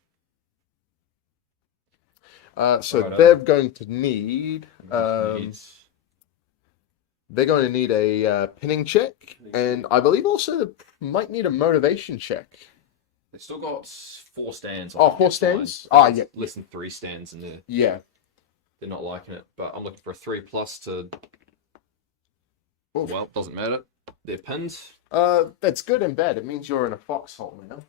So Right, they're going to need, they're going to need a pinning check, and I believe also they might need a motivation check. They've still got 4 stands. Oh, 4 stands? Yeah. Less than 3 stands in there. Yeah. They're not liking it, but I'm looking for a 3+ to... Oof. Well, doesn't matter. They're pinned. That's good and bad. It means you're in a foxhole now.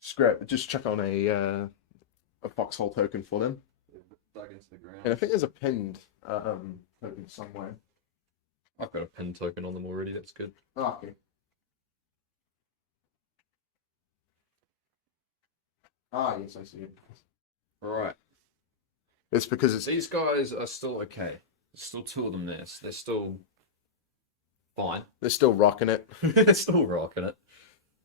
Scrap. Just check on a foxhole token for them. Dug into the ground. And I think there's a pinned token somewhere. I've got a pin token on them already. That's good. Oh, okay. Ah, yes, I see it. Right. It's because it's... These guys are still okay. There's still 2 of them there. So they're still fine. They're still rocking it. They're still rocking it.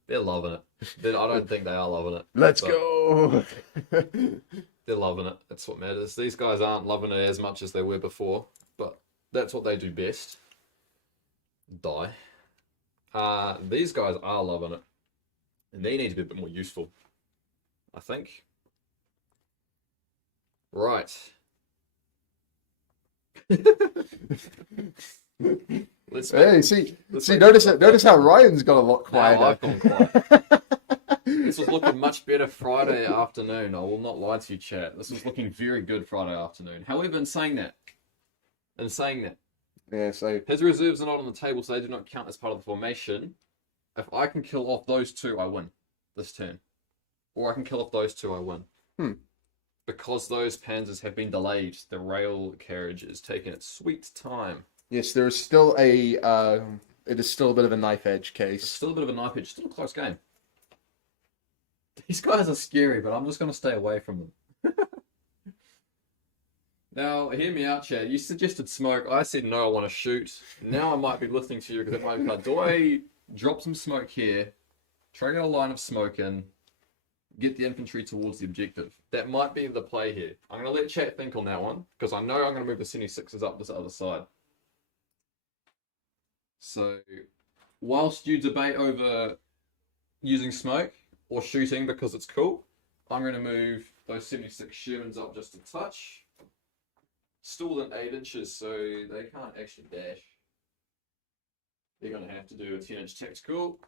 They're loving it. I don't think they are loving it. Let's go! They're loving it. That's what matters. These guys aren't loving it as much as they were before, but that's what they do best. Die. These guys are loving it. And they need to be a bit more useful, I think. Right. Notice how Ryan's got a lot quieter. Now I've gone quiet. This was looking much better Friday afternoon. I will not lie to you, chat. This was looking very good Friday afternoon. However, in saying that, yeah, so his reserves are not on the table, so they do not count as part of the formation. If I can kill off those 2, I win this turn. Or I can kill off those 2, I win. Because those panzers have been delayed, the rail carriage is taking its sweet time. yes, there is still it is still a bit of a knife edge case. It's still a bit of a knife edge, still a close game. These guys are scary, but I'm just going to stay away from them. Now, hear me out, chat. You suggested smoke. I said no, I want to shoot. Now I might be listening to you because it might be like, do I drop some smoke here, try to get a line of smoke in, get the infantry towards the objective? That might be the play here. I'm going to let chat think on that one because I know I'm going to move the 76ers up this other side. So, whilst you debate over using smoke or shooting because it's cool, I'm going to move those 76 Shermans up just a touch. still than 8 inches, so they can't actually dash. They're going to have to do a 10-inch tactical.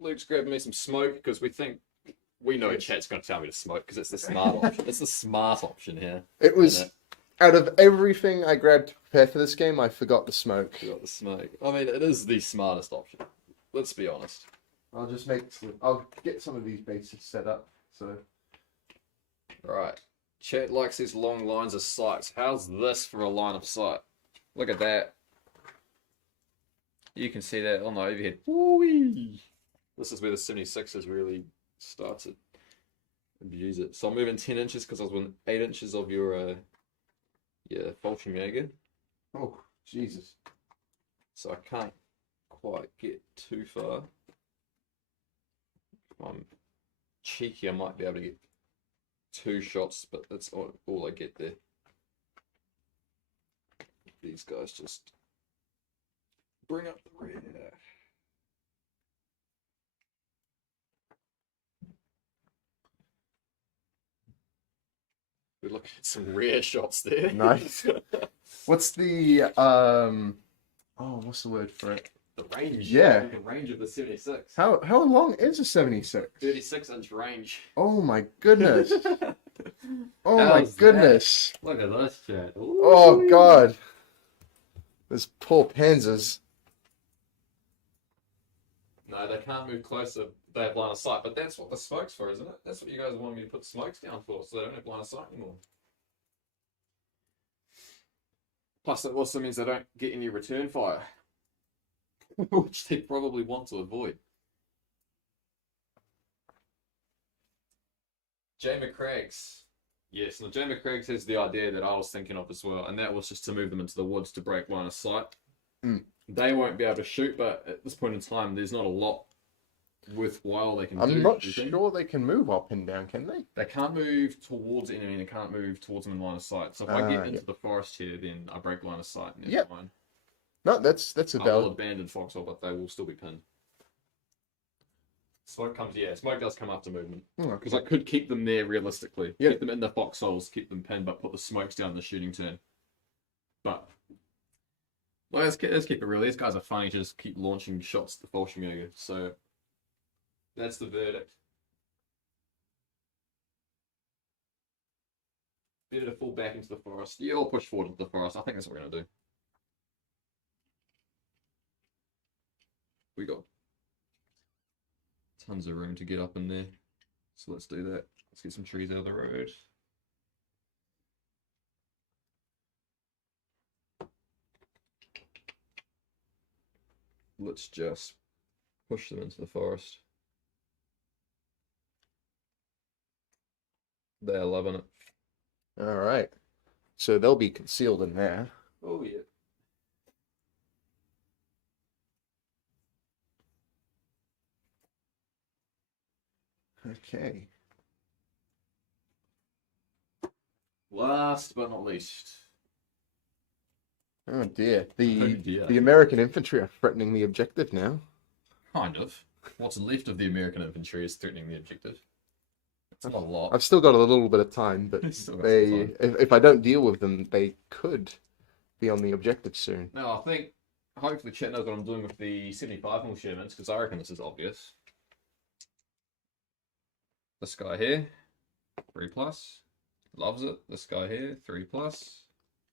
Luke's grabbing me some smoke because we know chat's going to tell me to smoke because it's the smart option. It's the smart option here. It was, out of everything I grabbed to prepare for this game, I forgot the smoke. Got the smoke. I mean, it is the smartest option. Let's be honest. I'll get some of these bases set up. So, Right. Chat likes these long lines of sights. How's this for a line of sight? Look at that. You can see that on the overhead. Woo-wee. This is where the 76ers really starts to abuse it. So I'm moving 10 inches because I was within 8 inches of your Fallschirmjäger. oh Jesus! So I can't quite get too far. If I'm cheeky, I might be able to get 2 shots, but that's all I get there. These guys just bring up the rear. We're looking at some rare shots there. Nice. What's the what's the word for it? The range. Yeah. The range of the 76. How long is a 76? 36-inch range. Oh my goodness! Oh How's my that? goodness! Look at this, chat. Oh God! Those poor panzers. No, they can't move closer. They have line of sight, but that's what the smoke's for, isn't it? That's what you guys want me to put smokes down for, so they don't have line of sight anymore. Plus, it also means they don't get any return fire, which they probably want to avoid. Jay McCrags. Yes, now Jay McCrags has the idea that I was thinking of as well, and that was just to move them into the woods to break line of sight. Mm. They won't be able to shoot, but at this point in time, there's not a lot worthwhile they can do. I'm not sure they can move up and down, can they? They can't move towards the enemy, they can't move towards them in line of sight. So if I get into the forest here, then I break line of sight and it's fine. No, that's a I will valid. abandon Foxhole, but they will still be pinned. Smoke does come after movement. Because I could keep them there realistically. Yeah. Keep them in the foxholes, keep them pinned, but put the smokes down in the shooting turn. But well, let's keep it real. These guys are funny to just keep launching shots at the Fallschirmjäger. So that's the verdict. Better to fall back into the forest. Yeah, I'll push forward into the forest. I think that's what we're going to do. We got tons of room to get up in there. So let's do that. Let's get some trees out of the road. Let's just push them into the forest. They're loving it. All right. So they'll be concealed in there. Oh, yeah. Okay. Last but not least. Oh dear. Oh, dear. The American infantry are threatening the objective now. Kind of. What's left of the American infantry is threatening the objective. It's not a lot. I've still got a little bit of time, but Still got some time. if I don't deal with them, they could be on the objective soon. No, I think hopefully chat knows what I'm doing with the 75mm Shermans, because I reckon this is obvious. This guy here, 3+, loves it. This guy here, 3+,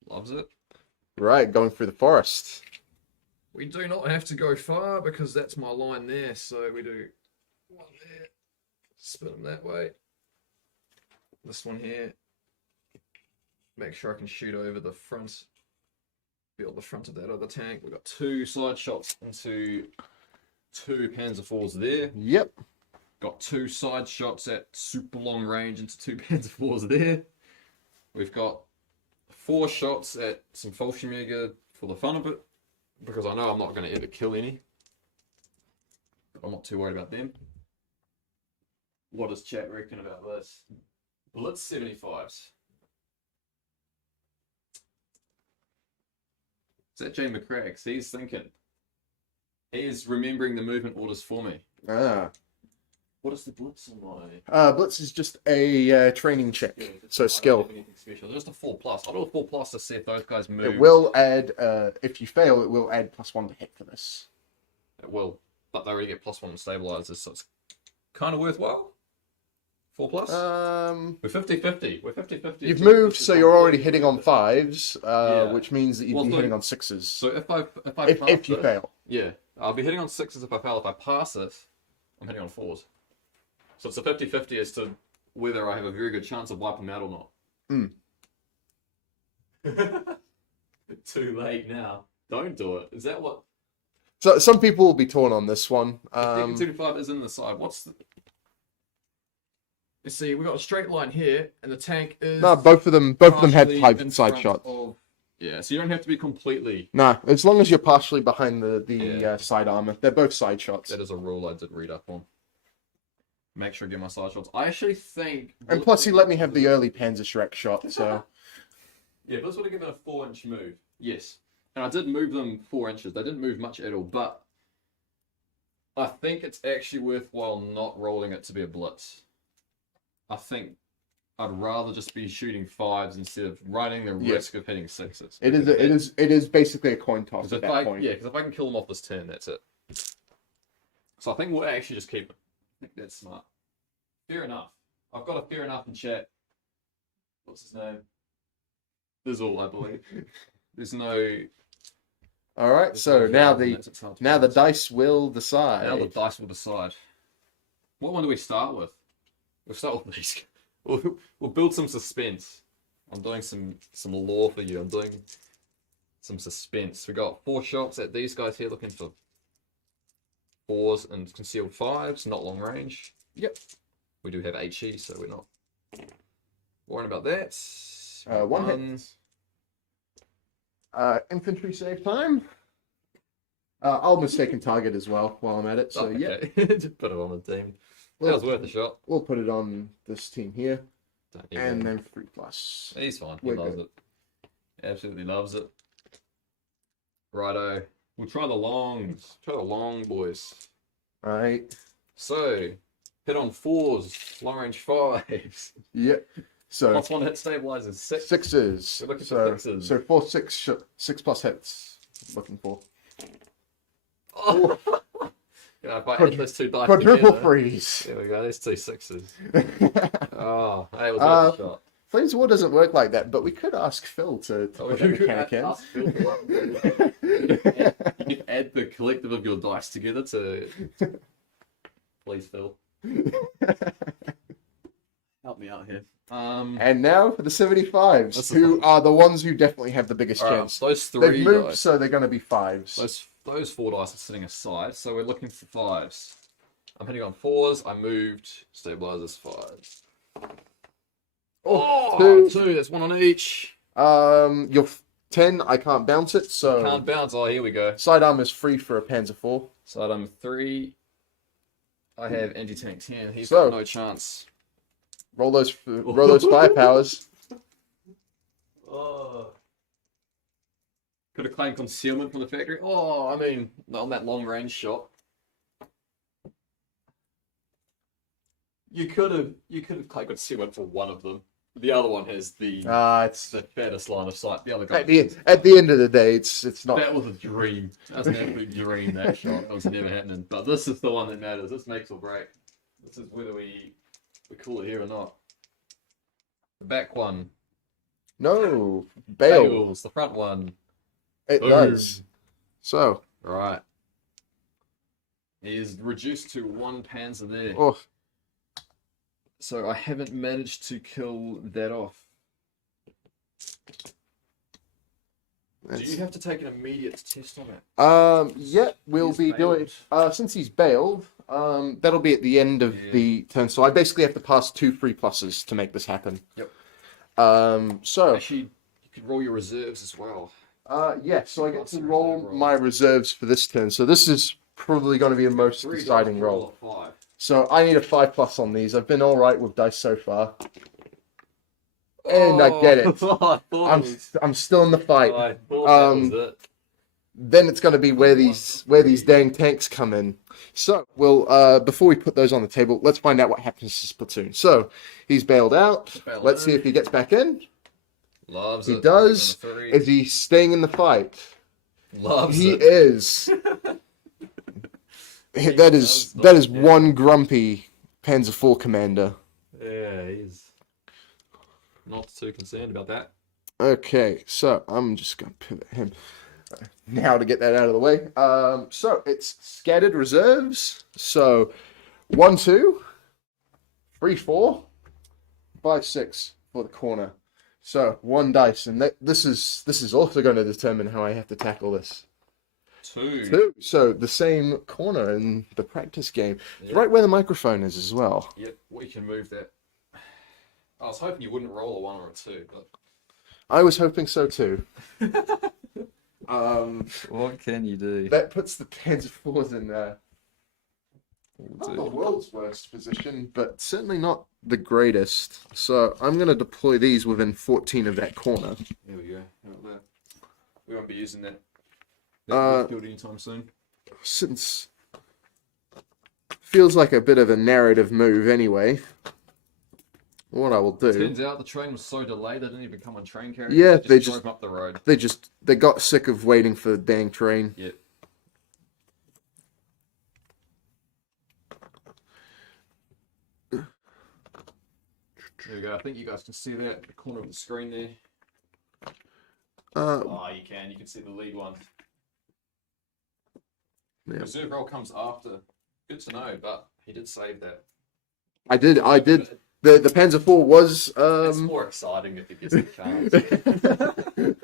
loves it. Right, going through the forest. We do not have to go far because that's my line there. So we do one there, spin them that way. This one here, make sure I can shoot over the front, build the front of that other tank. We've got 2 side shots into 2 Panzer IVs there. Yep. Got 2 side shots at super long range into 2 Panzer IVs there. We've got 4 shots at some Fallschirmjäger for the fun of it, because I know I'm not going to ever kill any. I'm not too worried about them. What does chat reckon about this? Blitz 75s. Is that Jay McCrags? He's thinking. He's remembering the movement orders for me. Ah. What is the blitz on my? Blitz is just a training check, so skill. I don't have anything special. Just a 4+. I'll do a 4+ to see if those guys move. It will add, if you fail, it will add +1 to hit for this. It will, but they already get +1 on stabilizers, so it's kind of worthwhile. 4+. We're 50-50. We're 50-50. You've moved, so you're already hitting on 5s, which means that you'd be hitting on 6s. So if you fail. Yeah, I'll be hitting on 6s if I fail. If I pass it, I'm hitting on 4s. So it's a 50-50 as to whether I have a very good chance of wiping them out or not. Too late now. Don't do it. Is that what? So some people will be torn on this one. Deacon 225 is in the side. What's the? Let's see. We got a straight line here, and the tank is. No, both of them had partially 5 in side front shots. Yeah, so you don't have to be completely. No, as long as you're partially behind the Yeah. Side armor, they're both side shots. That is a rule I did read up on. Make sure I get my side shots. I actually think. And plus, he let me have the early Panzer Shrek shot, so. Yeah, but this would have given a 4-inch move. Yes. And I did move them 4 inches. They didn't move much at all, but I think it's actually worthwhile not rolling it to be a blitz. I think I'd rather just be shooting 5s instead of running the risk of hitting 6s. It is basically a coin toss at that point. Yeah, because if I can kill them off this turn, that's it. So I think we'll actually just keep it. I think that's smart. Fair enough. I've got a fair enough in chat. What's his name? Dizzle, I believe. There's no. All right, so now the dice will decide. Now the dice will decide. What one do we start with? We'll start with these. We'll build some suspense. I'm doing some lore for you. I'm doing some suspense. We got 4 shots at these guys here, looking for 4s and concealed 5s, not long range. Yep. We do have HE, so we're not worrying about that. 1 hit. Infantry save time. I'll mistaken target as well while I'm at it. So yeah, just put it on the team. That was worth a shot. We'll put it on this team here, and then 3+. He's fine. He loves it. Absolutely loves it. Righto. We'll try the longs. Try the long boys. All right. So hit on 4s, long range 5s. Yep. So +1 hit stabilizers, 6s. We're looking for 6s. So 4, 6+ hits. Looking for. Oh. Yeah, if I hit those 2 dice Quadruple together, freeze. there we go. There's 2 6s. Oh, hey, it was worth a shot. Flames War doesn't work like that, but we could ask Phil to put that mechanic in. You can add the collective of your dice together to. Please, Phil. Help me out here. And now for the 75s, who are the ones who definitely have the biggest chance. Those 3 They've moved, guys, so they're going to be 5s. those 4 dice are sitting aside, so we're looking for 5s. I'm hitting on 4s. I moved stabilizers 5s. Oh, 2. That's 1 on each. Your 10, I can't bounce it, so Can't bounce. Oh, here we go. sidearm is free for a Panzer 4. Sidearm 3. I have anti-tank 10. He's So- got no chance. Roll those firepowers. Oh. Could have claimed concealment from the factory. Oh, I mean, on that long range shot. You could have claimed concealment for one of them. The other one has the It's fattest line of sight. The other guy. at the end of the day, it's not. That was a dream. That was an absolute dream, that shot. That was never happening. But this is the one that matters. This makes or break. This is whether we call it here or not. The back one. No, bail. Fails. The front one. It Boom. does. So, Right. He is reduced to 1 Panzer there. oh, So I haven't managed to kill that off. Do you have to take an immediate test on it? yeah, we'll He's be doing. Since he's bailed, that'll be at the end of the turn. So I basically have to pass 2 3+s to make this happen. Yep. So Actually, you could roll your reserves as well. yeah, so I get What's to your roll reserve roll? my reserves for this turn. So this is probably going to be the most 3 deciding dice, roll. a 5. So I need a 5+ on these. I've been all right with dice so far, and I get it. I thought I'm still in the fight. I thought that was it. then it's going to be where these dang tanks come in. So, we'll before we put those on the table, let's find out what happens to this platoon. So, he's bailed out. Let's see if he gets back in. Loves He it. does. Number 3. Is he staying in the fight? Loves He it. is. That is one grumpy Panzer IV commander. Yeah, he's not too concerned about that. Okay, so I'm just going to pivot him now to get that out of the way. So it's scattered reserves. So 1, 2, 3, 4, 5, 6 for the corner. So 1 dice, and this is also going to determine how I have to tackle this. 2. So the same corner in the practice game, right where the microphone is as well. Yep, we can move that. I was hoping you wouldn't roll a 1 or a 2, but I was hoping so too. What can you do? That puts the Panzer IVs in not the world's worst position, but certainly not the greatest. So I'm going to deploy these within 14 of that corner. there we go. How about that? We won't be using that field anytime soon. Since feels like a bit of a narrative move anyway. What I will do. Turns out the train was so delayed they didn't even come on train carriers. Yeah, they just drove up the road. They got sick of waiting for the dang train. Yep. There we go. I think you guys can see that at the corner of the screen there. Oh, you can. You can see the lead one. Yeah. Reserve roll comes after. Good to know, but he did save that. I did. The Panzer IV was It's more exciting if he gets a chance. in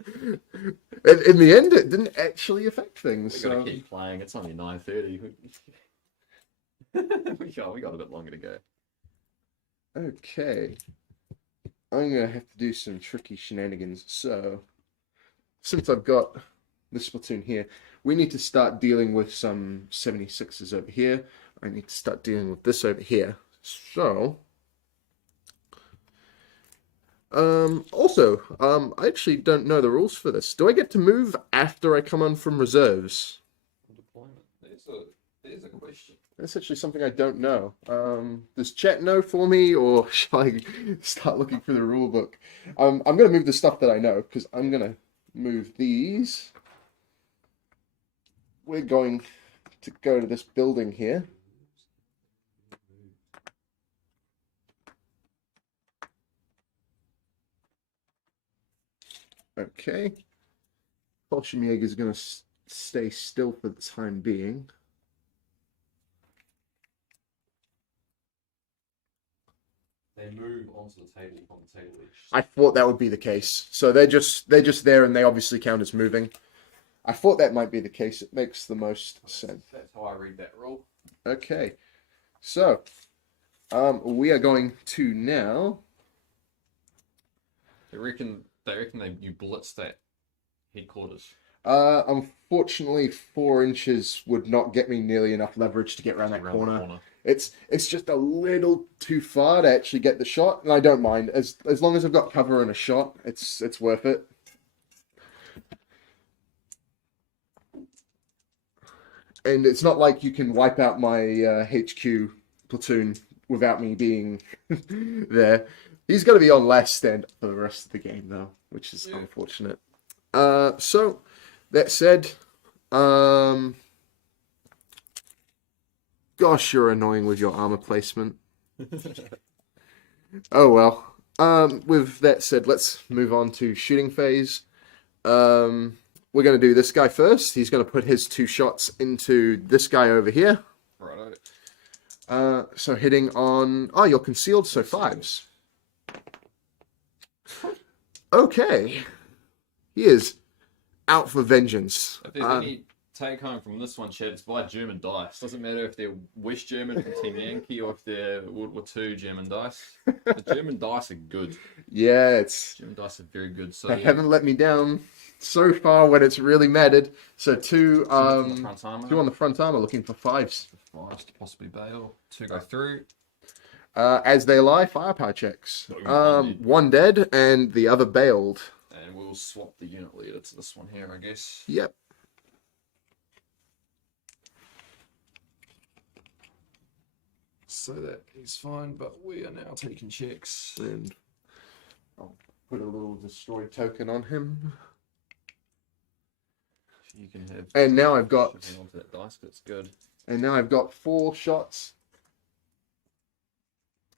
the end, it didn't actually affect things. We gotta keep playing. It's only 9:30. we got a bit longer to go. Okay. I'm going to have to do some tricky shenanigans. So, since I've got this platoon here, we need to start dealing with some 76s over here. I need to start dealing with this over here. So, I actually don't know the rules for this. Do I get to move after I come on from reserves? Deployment. There's a question. That's actually something I don't know. Does chat know for me, or shall I start looking through the rule book? I'm going to move the stuff that I know, because I'm going to move these. We're going to go to this building here. Okay. Bolshevik is going to stay still for the time being. They move onto the table from the table edge. I thought that would be the case. So they're just there, and they obviously count as moving. I thought that might be the case. It makes the most sense. That's how I read that rule. Okay. So, we are going to now. They reckon you blitz that headquarters. Unfortunately, 4 inches would not get me nearly enough leverage to get around that corner. It's just a little too far to actually get the shot, and I don't mind as long as I've got cover and a shot. It's worth it. And it's not like you can wipe out my HQ platoon without me being there. He's going to be on last stand for the rest of the game, though, which is unfortunate. So, that said, gosh, you're annoying with your armor placement. Oh, well. With that said, let's move on to shooting phase. We're going to do this guy first. He's going to put his 2 shots into this guy over here. Righto. So hitting on... Oh, you're concealed, so 5s. Okay. He is out for vengeance. If there's any take home from this one, Chad, it's buy German dice. Doesn't matter if they're West German from Team Yankee or if they're World War II German dice. The German dice are good. Yeah, German dice are very good. So they haven't let me down so far when it's really mattered. So 2 on the front armor. 2 on the front armor looking for 5s. 5s to possibly bail. 2 go through. As they lie, firepower checks. 1 dead and the other bailed. And we'll swap the unit leader to this one here, I guess. Yep. so that he's fine, but we are now taking checks. And I'll put a little destroy token on him. You can have. And now I've got. Hang on to that dice, but it's good. And now I've got 4 shots.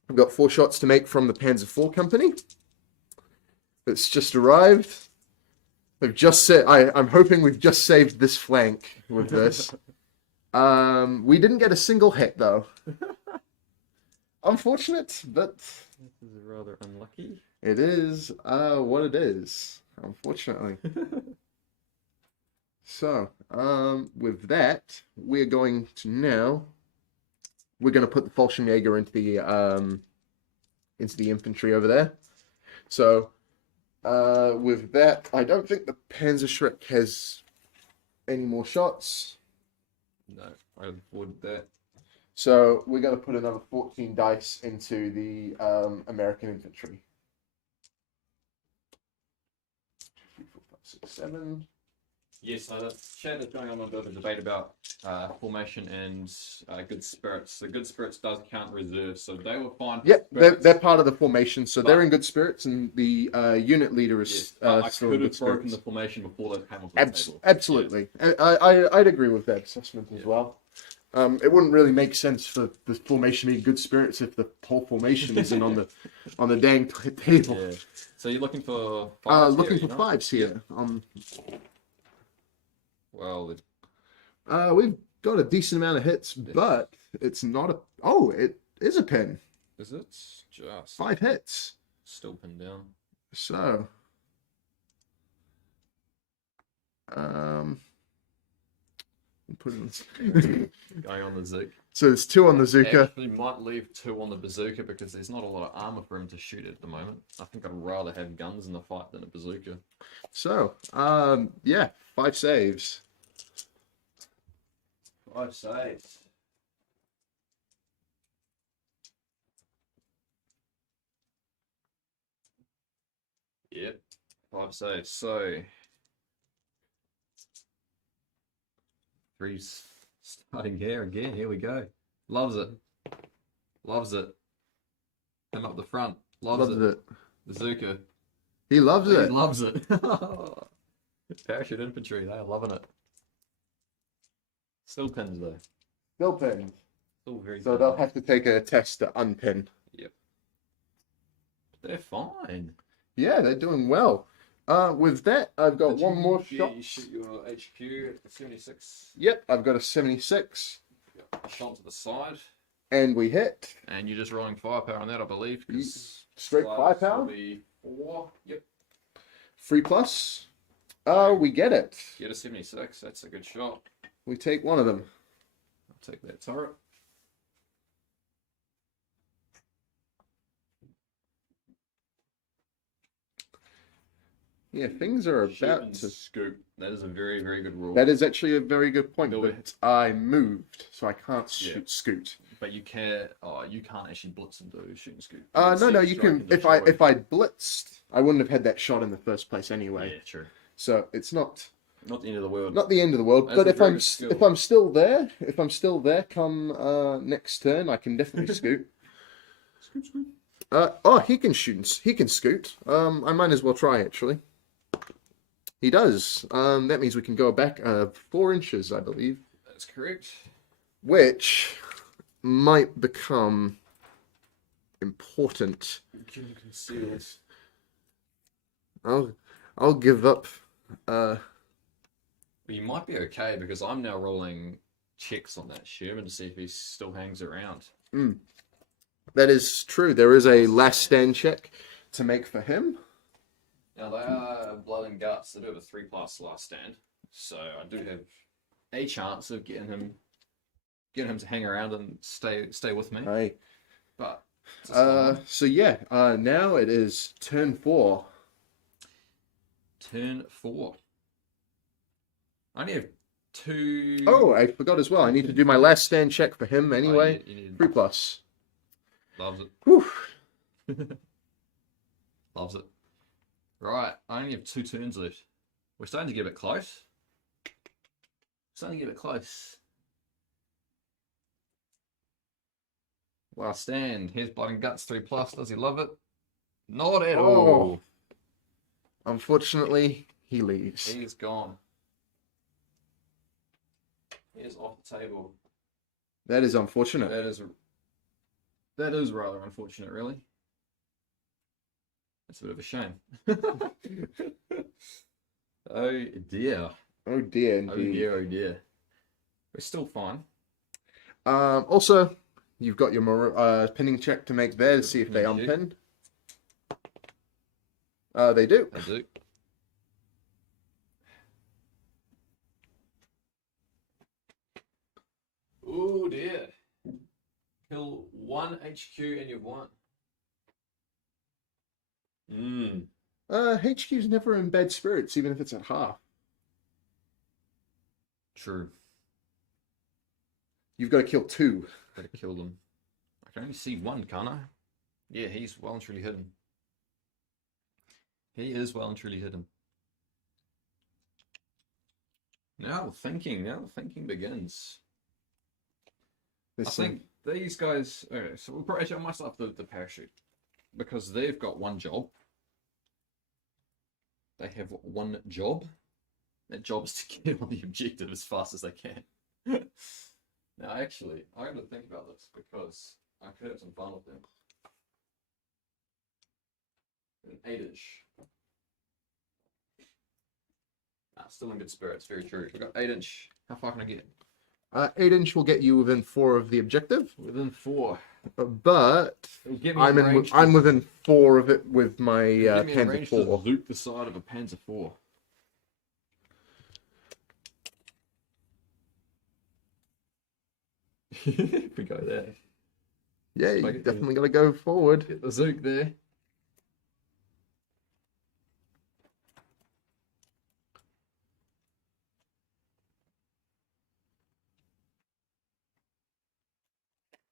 I've got 4 shots to make from the Panzer IV Company. It's just arrived. They've just said. I'm hoping we've just saved this flank with this. We didn't get a single hit though. Unfortunate, but This is rather unlucky. it is what it is. Unfortunately. So, with that, we're going to now. We're going to put the Fallschirmjäger into the infantry over there. So, with that, I don't think the Panzerschreck has any more shots. No, I avoided that. So we're going to put another 14 dice into the American infantry. 2, 3, 4, 5, 6, 7. Yes, the chat is going on a bit of a debate about formation and good spirits. The good spirits does count reserves, so they were fine. Yep, they're part of the formation, so they're in good spirits, and the unit leader is I still could in have good broken spirits. the formation before those came off the table. Absolutely. I'd agree with that assessment as well. It wouldn't really make sense for the formation to be good spirits if the whole formation isn't on the dang table. Yeah. So you're looking for fives Looking here, for you know? 5s here. Well, We've got a decent amount of hits, but it's not a. Oh, it is a pin. is it just 5 hits. still pinned down? So, put it on. Going on the Zik. So there's 2 on the Zuka. Actually, might leave 2 on the bazooka because there's not a lot of armor for him to shoot at the moment. I think I'd rather have guns in the fight than a bazooka. So, yeah, 5 saves. 5 saves. Yep, 5 saves. So 3's starting here again. Here we go. Loves it. Loves it. Come up the front. Loves it. Bazooka. He loves He it. loves it. Parachute infantry. They are loving it. Still pins though. Still pinned. Still very. So pinned. they'll have to take a test to unpin. They're fine. Yeah, they're doing well. With that, I've got one more shot. You shoot your HQ at 76. Yep, I've got a 76. Shot to the side. And we hit. And you're just rolling firepower on that, I believe. 'Cause Straight slides firepower? will be 4. Yep. 3+. We get it. Get a 76. That's a good shot. We take one of them. I'll take that turret. Yeah, things are Shoot about and to. scoop. That is a very, very good rule. That is actually a very good point, No, but I moved, so I can't Yeah. scoot. But you can. Oh, you can't actually blitz and do shoot and scoop. No, you can. If I blitzed, I wouldn't have had that shot in the first place anyway. Yeah, true. So it's not Not the end of the world. the end of the world. That's But a if very I'm good skill. if I'm still there, come next turn, I can definitely scoot. Scoop, scoop. He can shoot. He can scoot. I might as well try actually. He does. That means we can go back 4 inches, I believe, That's correct. which might become important. Can conceal it. I'll give up. Well, you might be okay because I'm now rolling checks on that Sherman to see if he still hangs around. That is true. There is a last stand check to make for him. Now they are blood and guts. They do have a 3+ last stand, so I do have a chance of getting him to hang around and stay with me. Right. But it's a slow one. So yeah. Now it is turn 4. Turn 4. I only have 2. Oh, I forgot as well. I need to do my last stand check for him anyway. You need... 3+. Loves it. Whew. Loves it. Right, I only have 2 turns left. We're starting to get a bit close. Starting to get a bit close. Last stand. Here's Blood and Guts 3+. Does he love it? Not at Oh. all. Unfortunately, he leaves. He's gone. He's off the table. That is unfortunate. That is rather unfortunate, really. That's a bit of a shame. Oh dear. Oh dear, Oh indeed. dear, oh dear. We're still fine. Also, you've got your pinning check to make there to see if they Thank you. unpin. They do. I do. Oh dear. Kill 1 HQ and you've won. HQ's never in bad spirits, even if it's at half. True. You've got to kill 2. Gotta kill them. I can only see 1, can't I? Yeah, he's well and truly hidden. He is well and truly hidden. Now the thinking begins. I think these guys. Okay, so we'll probably. I might start with the parachute because they've got 1 job. They have 1 job. That job is to get on the objective as fast as they can. Now, actually, I got to think about this because I could have some fun with them. An 8-inch. Still in good spirits. Very true. We've got 8-inch. How far can I get? 8-inch will get you within 4 of the objective, Within 4. but It'll get me I'm in range I'm to- within 4 of it with my Get me in Panzer range 4. to loop the side of a Panzer 4. If we go there. Yeah, you Like it- definitely got to go forward. Get the Zook there.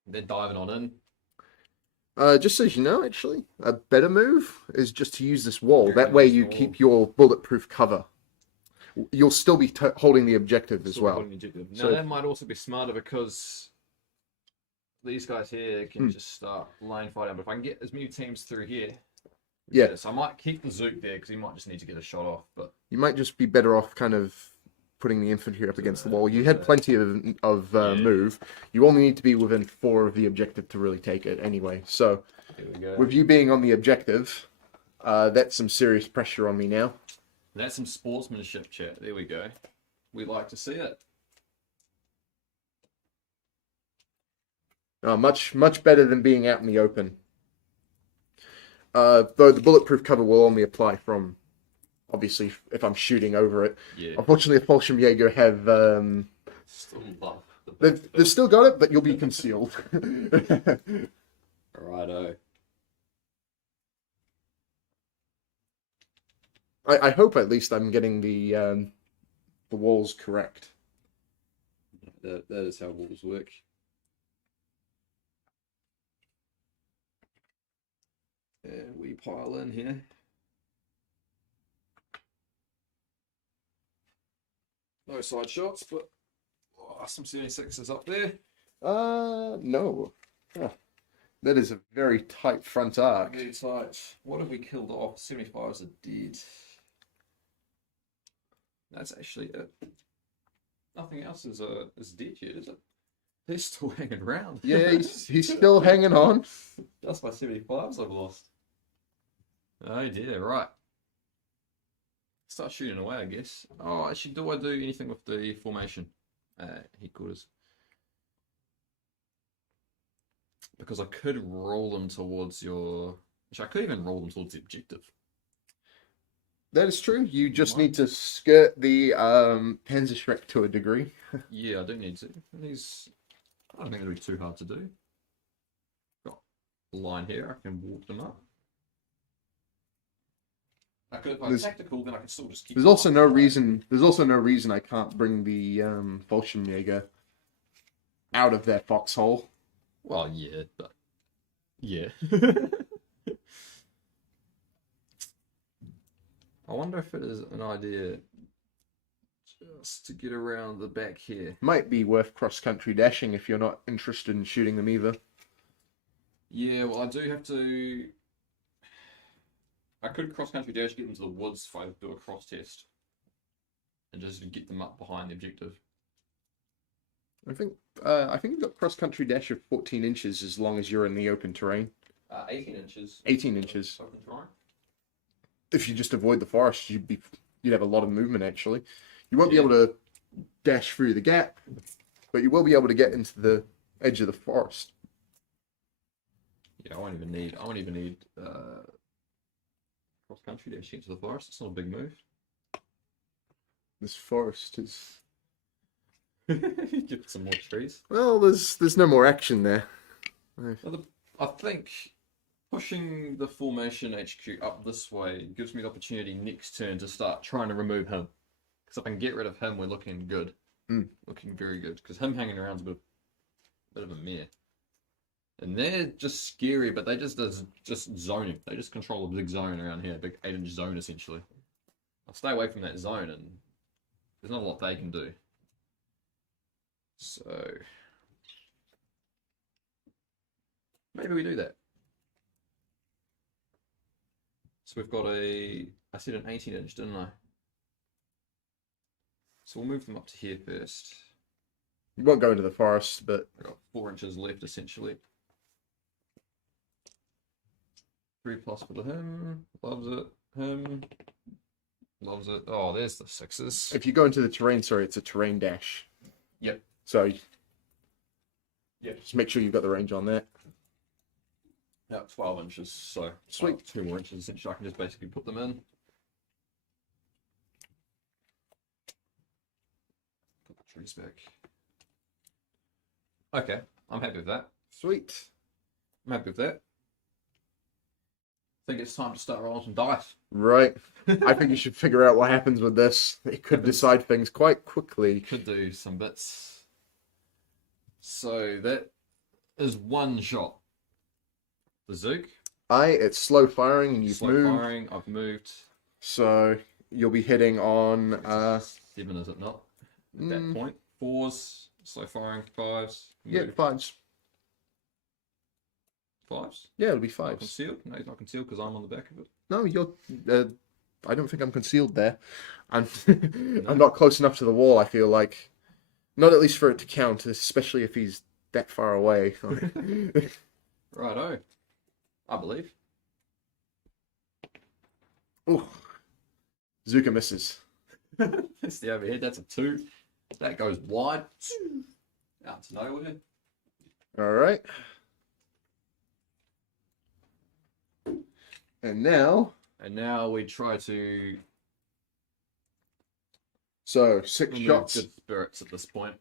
They're diving on in. Just so you know, actually, a better move is just to use this wall. You're That gonna way use you the keep wall. your bulletproof cover. You'll still be holding the objective as Still well. holding the objective. Now So- that might also be smarter because these guys here can just start laying fire down. But if I can get as many teams through here, Yeah. yes, I might keep the Zook there because he might just need to get a shot off. But You might just be better off kind of putting the infantry up against the wall. You had plenty of move. You only need to be within 4 of the objective to really take it anyway. So here we go. with you being on the objective, that's some serious pressure on me now. That's some sportsmanship, chat. There we go. We like to see it. Much better than being out in the open. Though the bulletproof cover will only apply from, obviously, if I'm shooting over it. Yeah. Unfortunately, the Fallschirmjäger have Still love the they've still got it, but you'll be concealed. Righto. I hope at least I'm getting the walls correct. That is how walls work. And we pile in here. No side shots, but some 76s up there. No. Huh. That is a very tight front arc. Very tight. What have we killed off? 75s are dead. That's actually it. Nothing else is dead yet, is it? They're still hanging around. Yeah, he's still hanging on. Just my 75s I've lost. Oh dear, right. Start shooting away, I guess. Oh, actually, do I do anything with the formation? Headquarters. Because I could roll them towards your... Actually, I could even roll them towards the objective. That is true. You just need to skirt the Panzerschreck to a degree. Yeah, I do need to. These... I don't think it'll be too hard to do. Got a line here, I can walk them up. I could, if I'm tactical, then I can still just keep. There's also no reason. There's also no reason I can't bring the Fallschirmjäger out of their foxhole. Well, yeah, but yeah. I wonder if it is an idea just to get around the back here. Might be worth cross-country dashing if you're not interested in shooting them either. Yeah, well, I do have to. I could cross country dash, get them to the woods if I do a cross test, and just get them up behind the objective. I think you've got cross country dash of 14 inches as long as you're in the open terrain. 18 inches. 18 inches. Open terrain. If you just avoid the forest, you'd have a lot of movement actually. You won't be Yeah. able to dash through the gap, but you will be able to get into the edge of the forest. Yeah, I won't even need cross country dash into the forest. It's not a big move. This forest is Give it some more trees. well. There's no more action there. I think pushing the formation HQ up this way gives me the opportunity next turn to start trying to remove him. Because if I can get rid of him, we're looking good. Looking very good. Because him hanging around is a bit of a mare. And they're just scary, but they just zoning. They just control a big zone around here, a big 8-inch zone essentially. I'll stay away from that zone, and there's not a lot they can do. So maybe we do that. So we've got I said an 18-inch, didn't I? So we'll move them up to here first. You won't go into the forest, but We've got 4 inches left essentially. 3+ for him. Loves it. Him. Loves it. Oh, there's the 6s. if you go into the terrain, sorry, it's a terrain dash. Yep. So Yep. just make sure you've got the range on that. Yeah, 12 inches. So Sweet. 2 more inches essentially. I can just basically put them in. Put the trees back. Okay, I'm happy with that. Sweet. I'm happy with that. I think it's time to start rolling some dice. Right. I think you should figure out what happens with this. It could decide things quite quickly. Could do some bits. So that is one shot. The Zook. It's slow firing and you've Slow moved. firing. I've moved. So you'll be hitting on 7, is it not? At that point. 4s. Slow firing. 5s. yeah, Move. fives. 5s. Yeah, it'll be fives. Concealed? No, he's not concealed because I'm on the back of it. No, you're I don't think I'm concealed there. I'm I'm not close enough to the wall, I feel like. Not at least for it to count, especially if he's that far away. Righto. I believe. Ooh. Zuka misses. That's the overhead. That's a 2. That goes wide. Out to nowhere. Alright. And now we try to so 6 remove shots. good spirits at this point.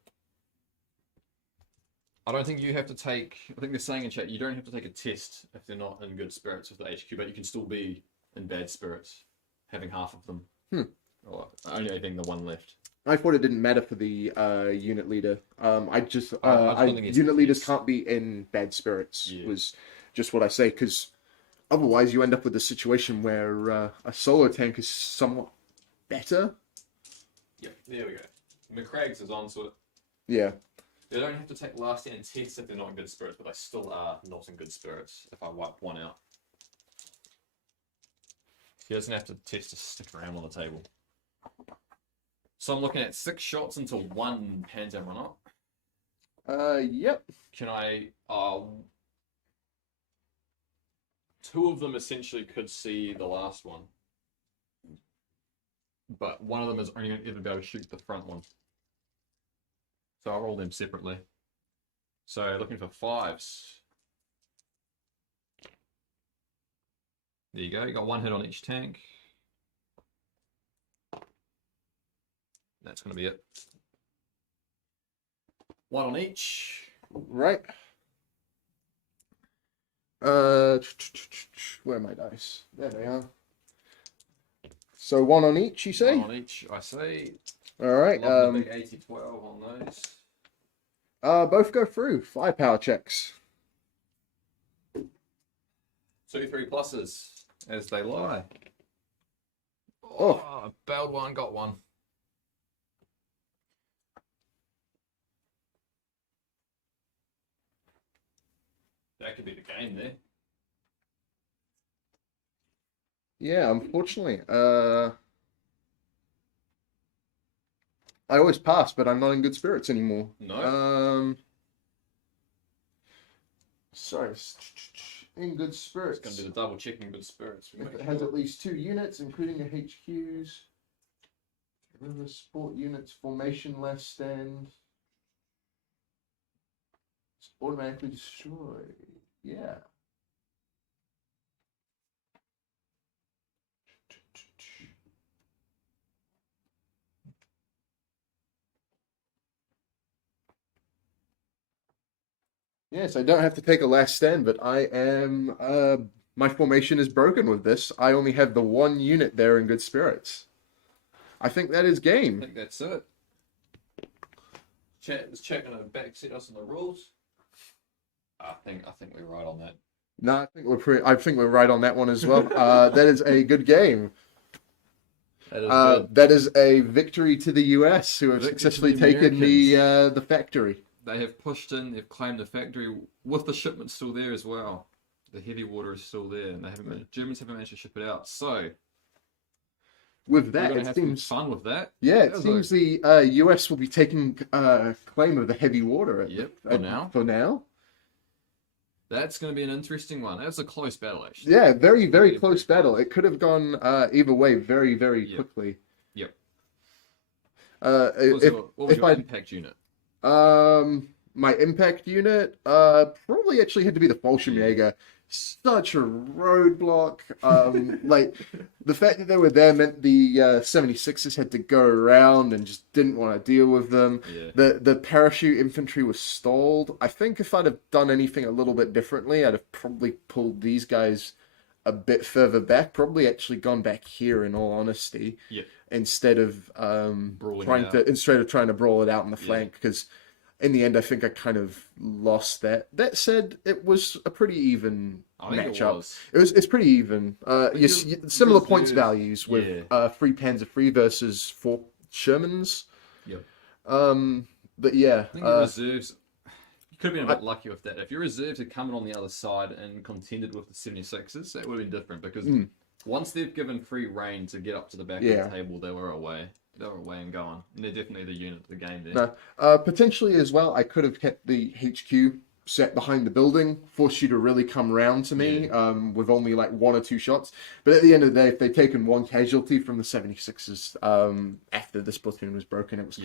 I don't think you have to take. I think they're saying in chat you don't have to take a test if they're not in good spirits with the HQ, but you can still be in bad spirits, having half of them. Or only having the one left. I thought it didn't matter for the unit leader. I just don't think it's unit leaders yes. can't be in bad spirits. Yeah. Was just what I say because otherwise you end up with a situation where a solo tank is somewhat better. Yep, there we go. McCrags is on to it. Yeah. They don't have to take last in tests if they're not in good spirits, but they still are not in good spirits if I wipe one out. He doesn't have to test to stick around on the table. So I'm looking at 6 shots into 1 Panzer runner. Yep. Can I... 2 of them essentially could see the last one. But one of them is only going to ever be able to shoot the front one. So I'll roll them separately. So looking for 5s. There you go. You got 1 hit on each tank. That's going to be it. 1 on each. Right. Where are my dice? There they are. So 1 on each, you say? 1 on each, I say. All right. Love the big 80-12 on those. Both go through. Firepower checks. 2 3 pluses as they lie. Oh. Bailed one, got one. That could be the game there. Yeah, unfortunately. I always pass, but I'm not in good spirits anymore. No. Sorry, in good It's spirits. going to be the double checking good spirits. If it has at least 2 units, including the HQs, river support units, formation less stand, it's automatically destroyed. Yeah. Yes, I don't have to take a last stand, but I am. My formation is broken with this. I only have the 1 unit there in good spirits. I think that is I game. think that's it. Chat is checking to backseat us on the rules. I think we're right on that. No, I think we're right on that one as well. That is a good game. That is good. That is a victory to the US, who have Victory to successfully the taken the factory. They have pushed in, they've claimed the factory with the shipment still there as well. The heavy water is still there, and Germans haven't managed to ship it out. So With we're that, going to it have seems. some fun with that. Yeah, it That was seems the US will be taking claim of the heavy water. Yep, for now. For now. That's going to be an interesting one. That was a close battle, actually. Yeah, very, very Very, close very battle. close. It could have gone either way very, very Yep. quickly. Yep. If What was if your I impact unit? my impact unit probably actually had to be the Fallschirmjäger. Such a roadblock. Like the fact that they were there meant the 76ers had to go around and just didn't want to deal with them. Yeah. The parachute infantry was stalled. I think if I'd have done anything a little bit differently, I'd have probably pulled these guys a bit further back. Probably actually gone back here, in all honesty, Yeah. instead of Brawling trying it to out. instead of trying to brawl it out in the Yeah. flank, because in the end I think I kind of lost that. That said, it was a pretty even I think it matchup. was. It's pretty even. Similar points reserve- values with yeah. 3 Panzer III versus 4 Shermans. Yep. But yeah, I think your reserves. You could have been a bit lucky with that. If your reserves had come in on the other side and contended with the 76ers, that would have been different, because once they've given free reign to get up to the back Yeah. of the table, they were away. They were away and gone. And they're definitely the unit of the game there. no. Potentially as well, I could have kept the HQ set behind the building, forced you to really come round to me with only like 1 or 2 shots. But at the end of the day, if they'd taken 1 casualty from the 76ers after this platoon was broken, it was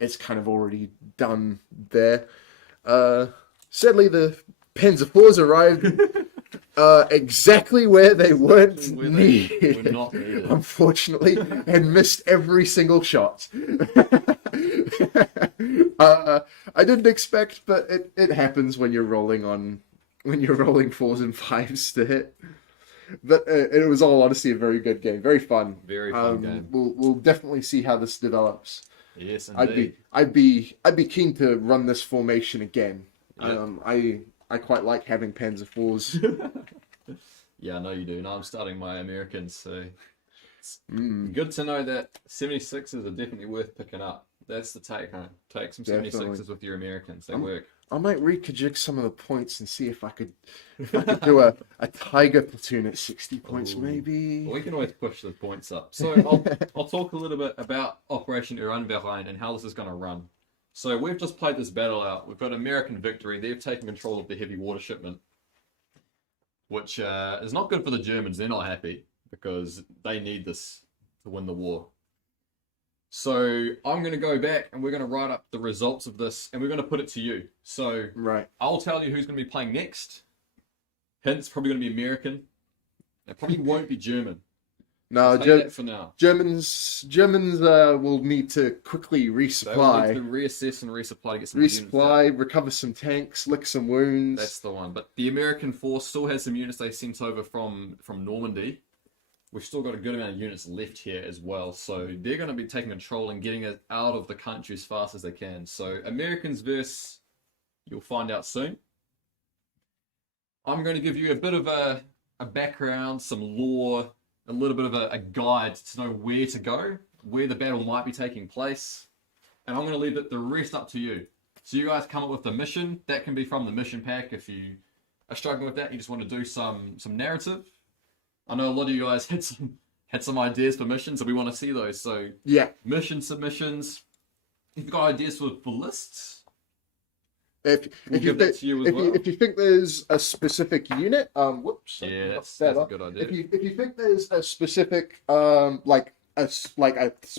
it's kind of already done there. Sadly, the Panzer IVs arrived exactly where they weren't needed, Were not needed. unfortunately, and missed every single shot. I didn't expect, but it happens when you're rolling 4s and 5s to hit. But it was all honestly a very good game, very fun. Very fun game. We'll definitely see how this develops. Yes, indeed. I'd be keen to run this formation again. Yeah. I quite like having Panzer IVs. Yeah, I know you do. And I'm starting my Americans, so it's good to know that 76ers are definitely worth picking up. That's the take home. Take some 76ers Definitely. with your Americans. They work. I might rekajig some of the points and see if I could do a Tiger platoon at 60 points, Ooh. maybe. Well, we can always push the points up. So I'll talk a little bit about Operation Uranverein and how this is going to run. So we've just played this battle out. We've got American victory. They've taken control of the heavy water shipment, which is not good for the Germans. They're not happy because they need this to win the war. So I'm going to go back and we're going to write up the results of this and we're going to put it to you. So Right. I'll tell you who's going to be playing next. Hint's probably going to be American. It probably won't be German. No, I'll tell you that for now. Germans will need to quickly They will need resupply. to reassess and resupply to get some more units out. Resupply, recover some tanks, lick some wounds. That's the one. But the American force still has some units they sent over from Normandy. We've still got a good amount of units left here as well. So they're going to be taking control and getting it out of the country as fast as they can. So Americans versus, you'll find out soon. I'm going to give you a bit of a background, some lore, a little bit of a guide to know where to go, where the battle might be taking place. And I'm going to leave the rest up to you. So you guys come up with the mission. That can be from the mission pack if you are struggling with that, you just want to do some narrative. I know a lot of you guys had some ideas for missions, and we want to see those. So Yeah. mission submissions. If you've got ideas for lists, If we'll you give that think to you as well. if you think there's a specific unit, whoops, Yeah, that's that a up. good idea. If you think there's a specific like a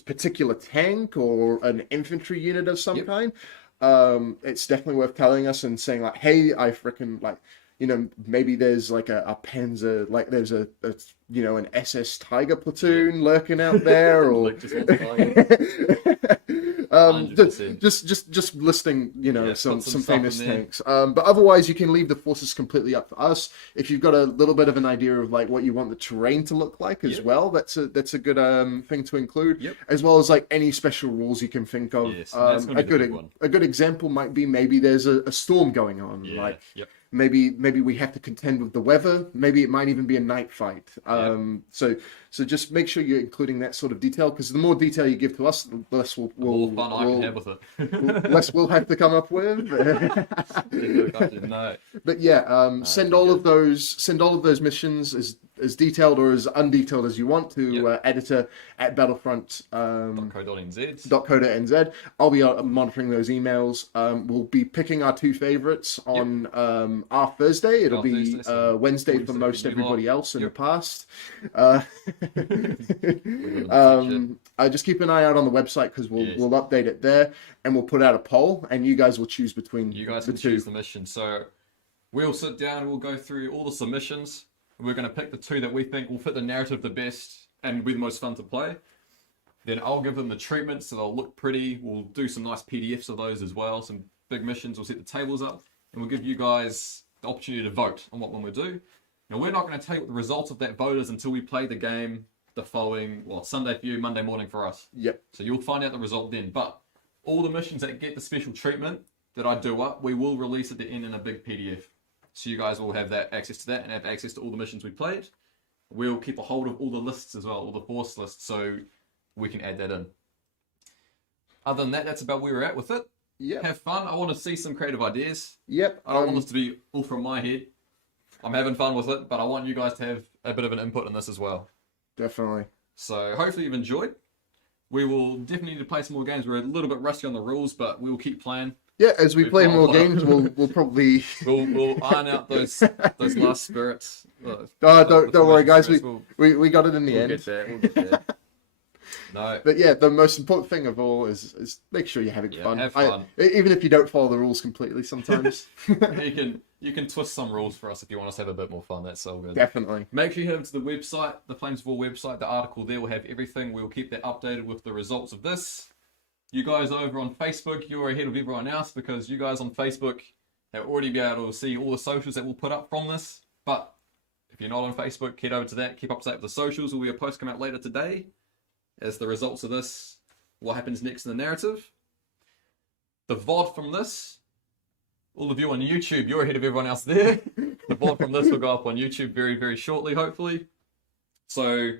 particular tank or an infantry unit of some Yep. kind, it's definitely worth telling us and saying like, hey, I freaking like, you know, maybe there's like a Panzer, like there's a you know, an SS Tiger platoon lurking out there, or Like, just wants 100%. just listing, you know, Yeah, some put some stuff famous in there. tanks. But otherwise, you can leave the forces completely up to us. If you've got a little bit of an idea of like what you want the terrain to look like as Yep. well, that's a good thing to include. Yep. As well as like any special rules you can think of. Yes, and that's gonna be the big one. A good example might be maybe there's a storm going on, Yeah. like. Yep. Maybe we have to contend with the weather. Maybe it might even be a night fight. So just make sure you're including that sort of detail, because the more detail you give to us, the less The more fun I can have with it. less we'll have to come up with. No. But yeah, send all of those missions as detailed or as undetailed as you want to editor at Battlefront. .co.nz. .co.nz. I'll be monitoring those emails. We'll be picking our two favorites on our Thursday. It'll be Thursday, so Wednesday for 46 most you everybody lot. else in the Yep. past. Feature. Just keep an eye out on the website, because Yes. we'll update it there, and we'll put out a poll, and you guys will choose between You guys the can two. choose the mission. So we'll sit down, we'll go through all the submissions. We're going to pick the two that we think will fit the narrative the best and be the most fun to play. Then I'll give them the treatment so they'll look pretty. We'll do some nice PDFs of those as well. Some big missions. We'll set the tables up, and we'll give you guys the opportunity to vote on what one we do. Now, we're not going to tell you what the results of that vote is until we play the game the following, Sunday for you, Monday morning for us. Yep. So you'll find out the result then. But all the missions that get the special treatment that I do up, we will release at the end in a big PDF. So you guys will have that access to that and have access to all the missions we played. We'll keep a hold of all the lists as well, all the force lists, so we can add that in. Other than that, that's about where we're at with it. Yep. Have fun. I want to see some creative ideas. Yep. I don't want this to be all from my head. I'm having fun with it, but I want you guys to have a bit of an input in this as well. Definitely. So hopefully you've enjoyed. We will definitely need to play some more games. We're a little bit rusty on the rules, but we will keep playing. Yeah, as we We've play got a more lot. games, we'll probably. We'll iron out those last spirits. Don't worry, guys. We'll We got it in the end. get there. We'll get there. No. But yeah, the most important thing of all is make sure you're having fun. have fun. Even if you don't follow the rules completely, sometimes. You can twist some rules for us if you want us to have a bit more fun. That's all good. Definitely. Make sure you head over to the website, the Flames of War website. The article there will have everything. We'll keep that updated with the results of this. You guys over on Facebook, you're ahead of everyone else, because you guys on Facebook have already been able to see all the socials that we'll put up from this. But if you're not on Facebook, head over to that. Keep up to date with the socials. There will be a post come out later today as the results of this, what happens next in the narrative. The VOD from this, all of you on YouTube, you're ahead of everyone else there. The VOD from this will go up on YouTube very, very shortly, hopefully. So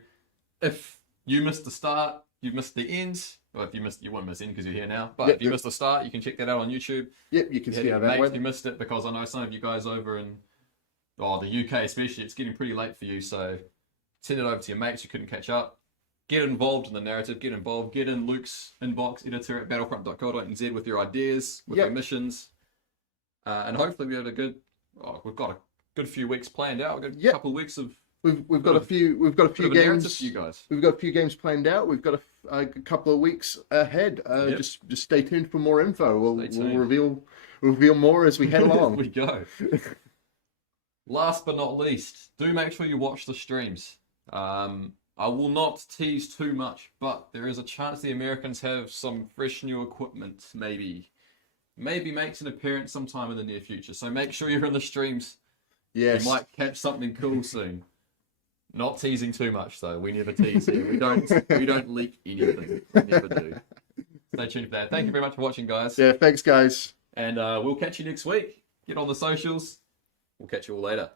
if you missed the start, you've missed the end. Well, if you missed, you won't miss the end because you're here now. But if you missed the start, you can check that out on YouTube. Yep, you can see how that If you went. missed it, because I know some of you guys over in the UK especially, it's getting pretty late for you. So send it over to your mates who couldn't catch up. Get involved in the narrative. Get involved. Get in Luke's inbox, editor at battlefront.co.nz with your ideas, with your missions, and hopefully we have we've got a good few weeks planned out. We've got a couple of weeks of. We've got a few games. For you guys. We've got a few games planned out. We've got a couple of weeks ahead. Just stay tuned for more info. We'll reveal more as we head along. We go. Last but not least, do make sure you watch the streams. I will not tease too much, but there is a chance the Americans have some fresh new equipment, maybe makes an appearance sometime in the near future. So make sure you're in the streams. Yes. You might catch something cool soon. Not teasing too much though. We never tease here. We don't leak anything. We never do. Stay tuned for that. Thank you very much for watching, guys. Yeah, thanks, guys. And we'll catch you next week. Get on the socials. We'll catch you all later.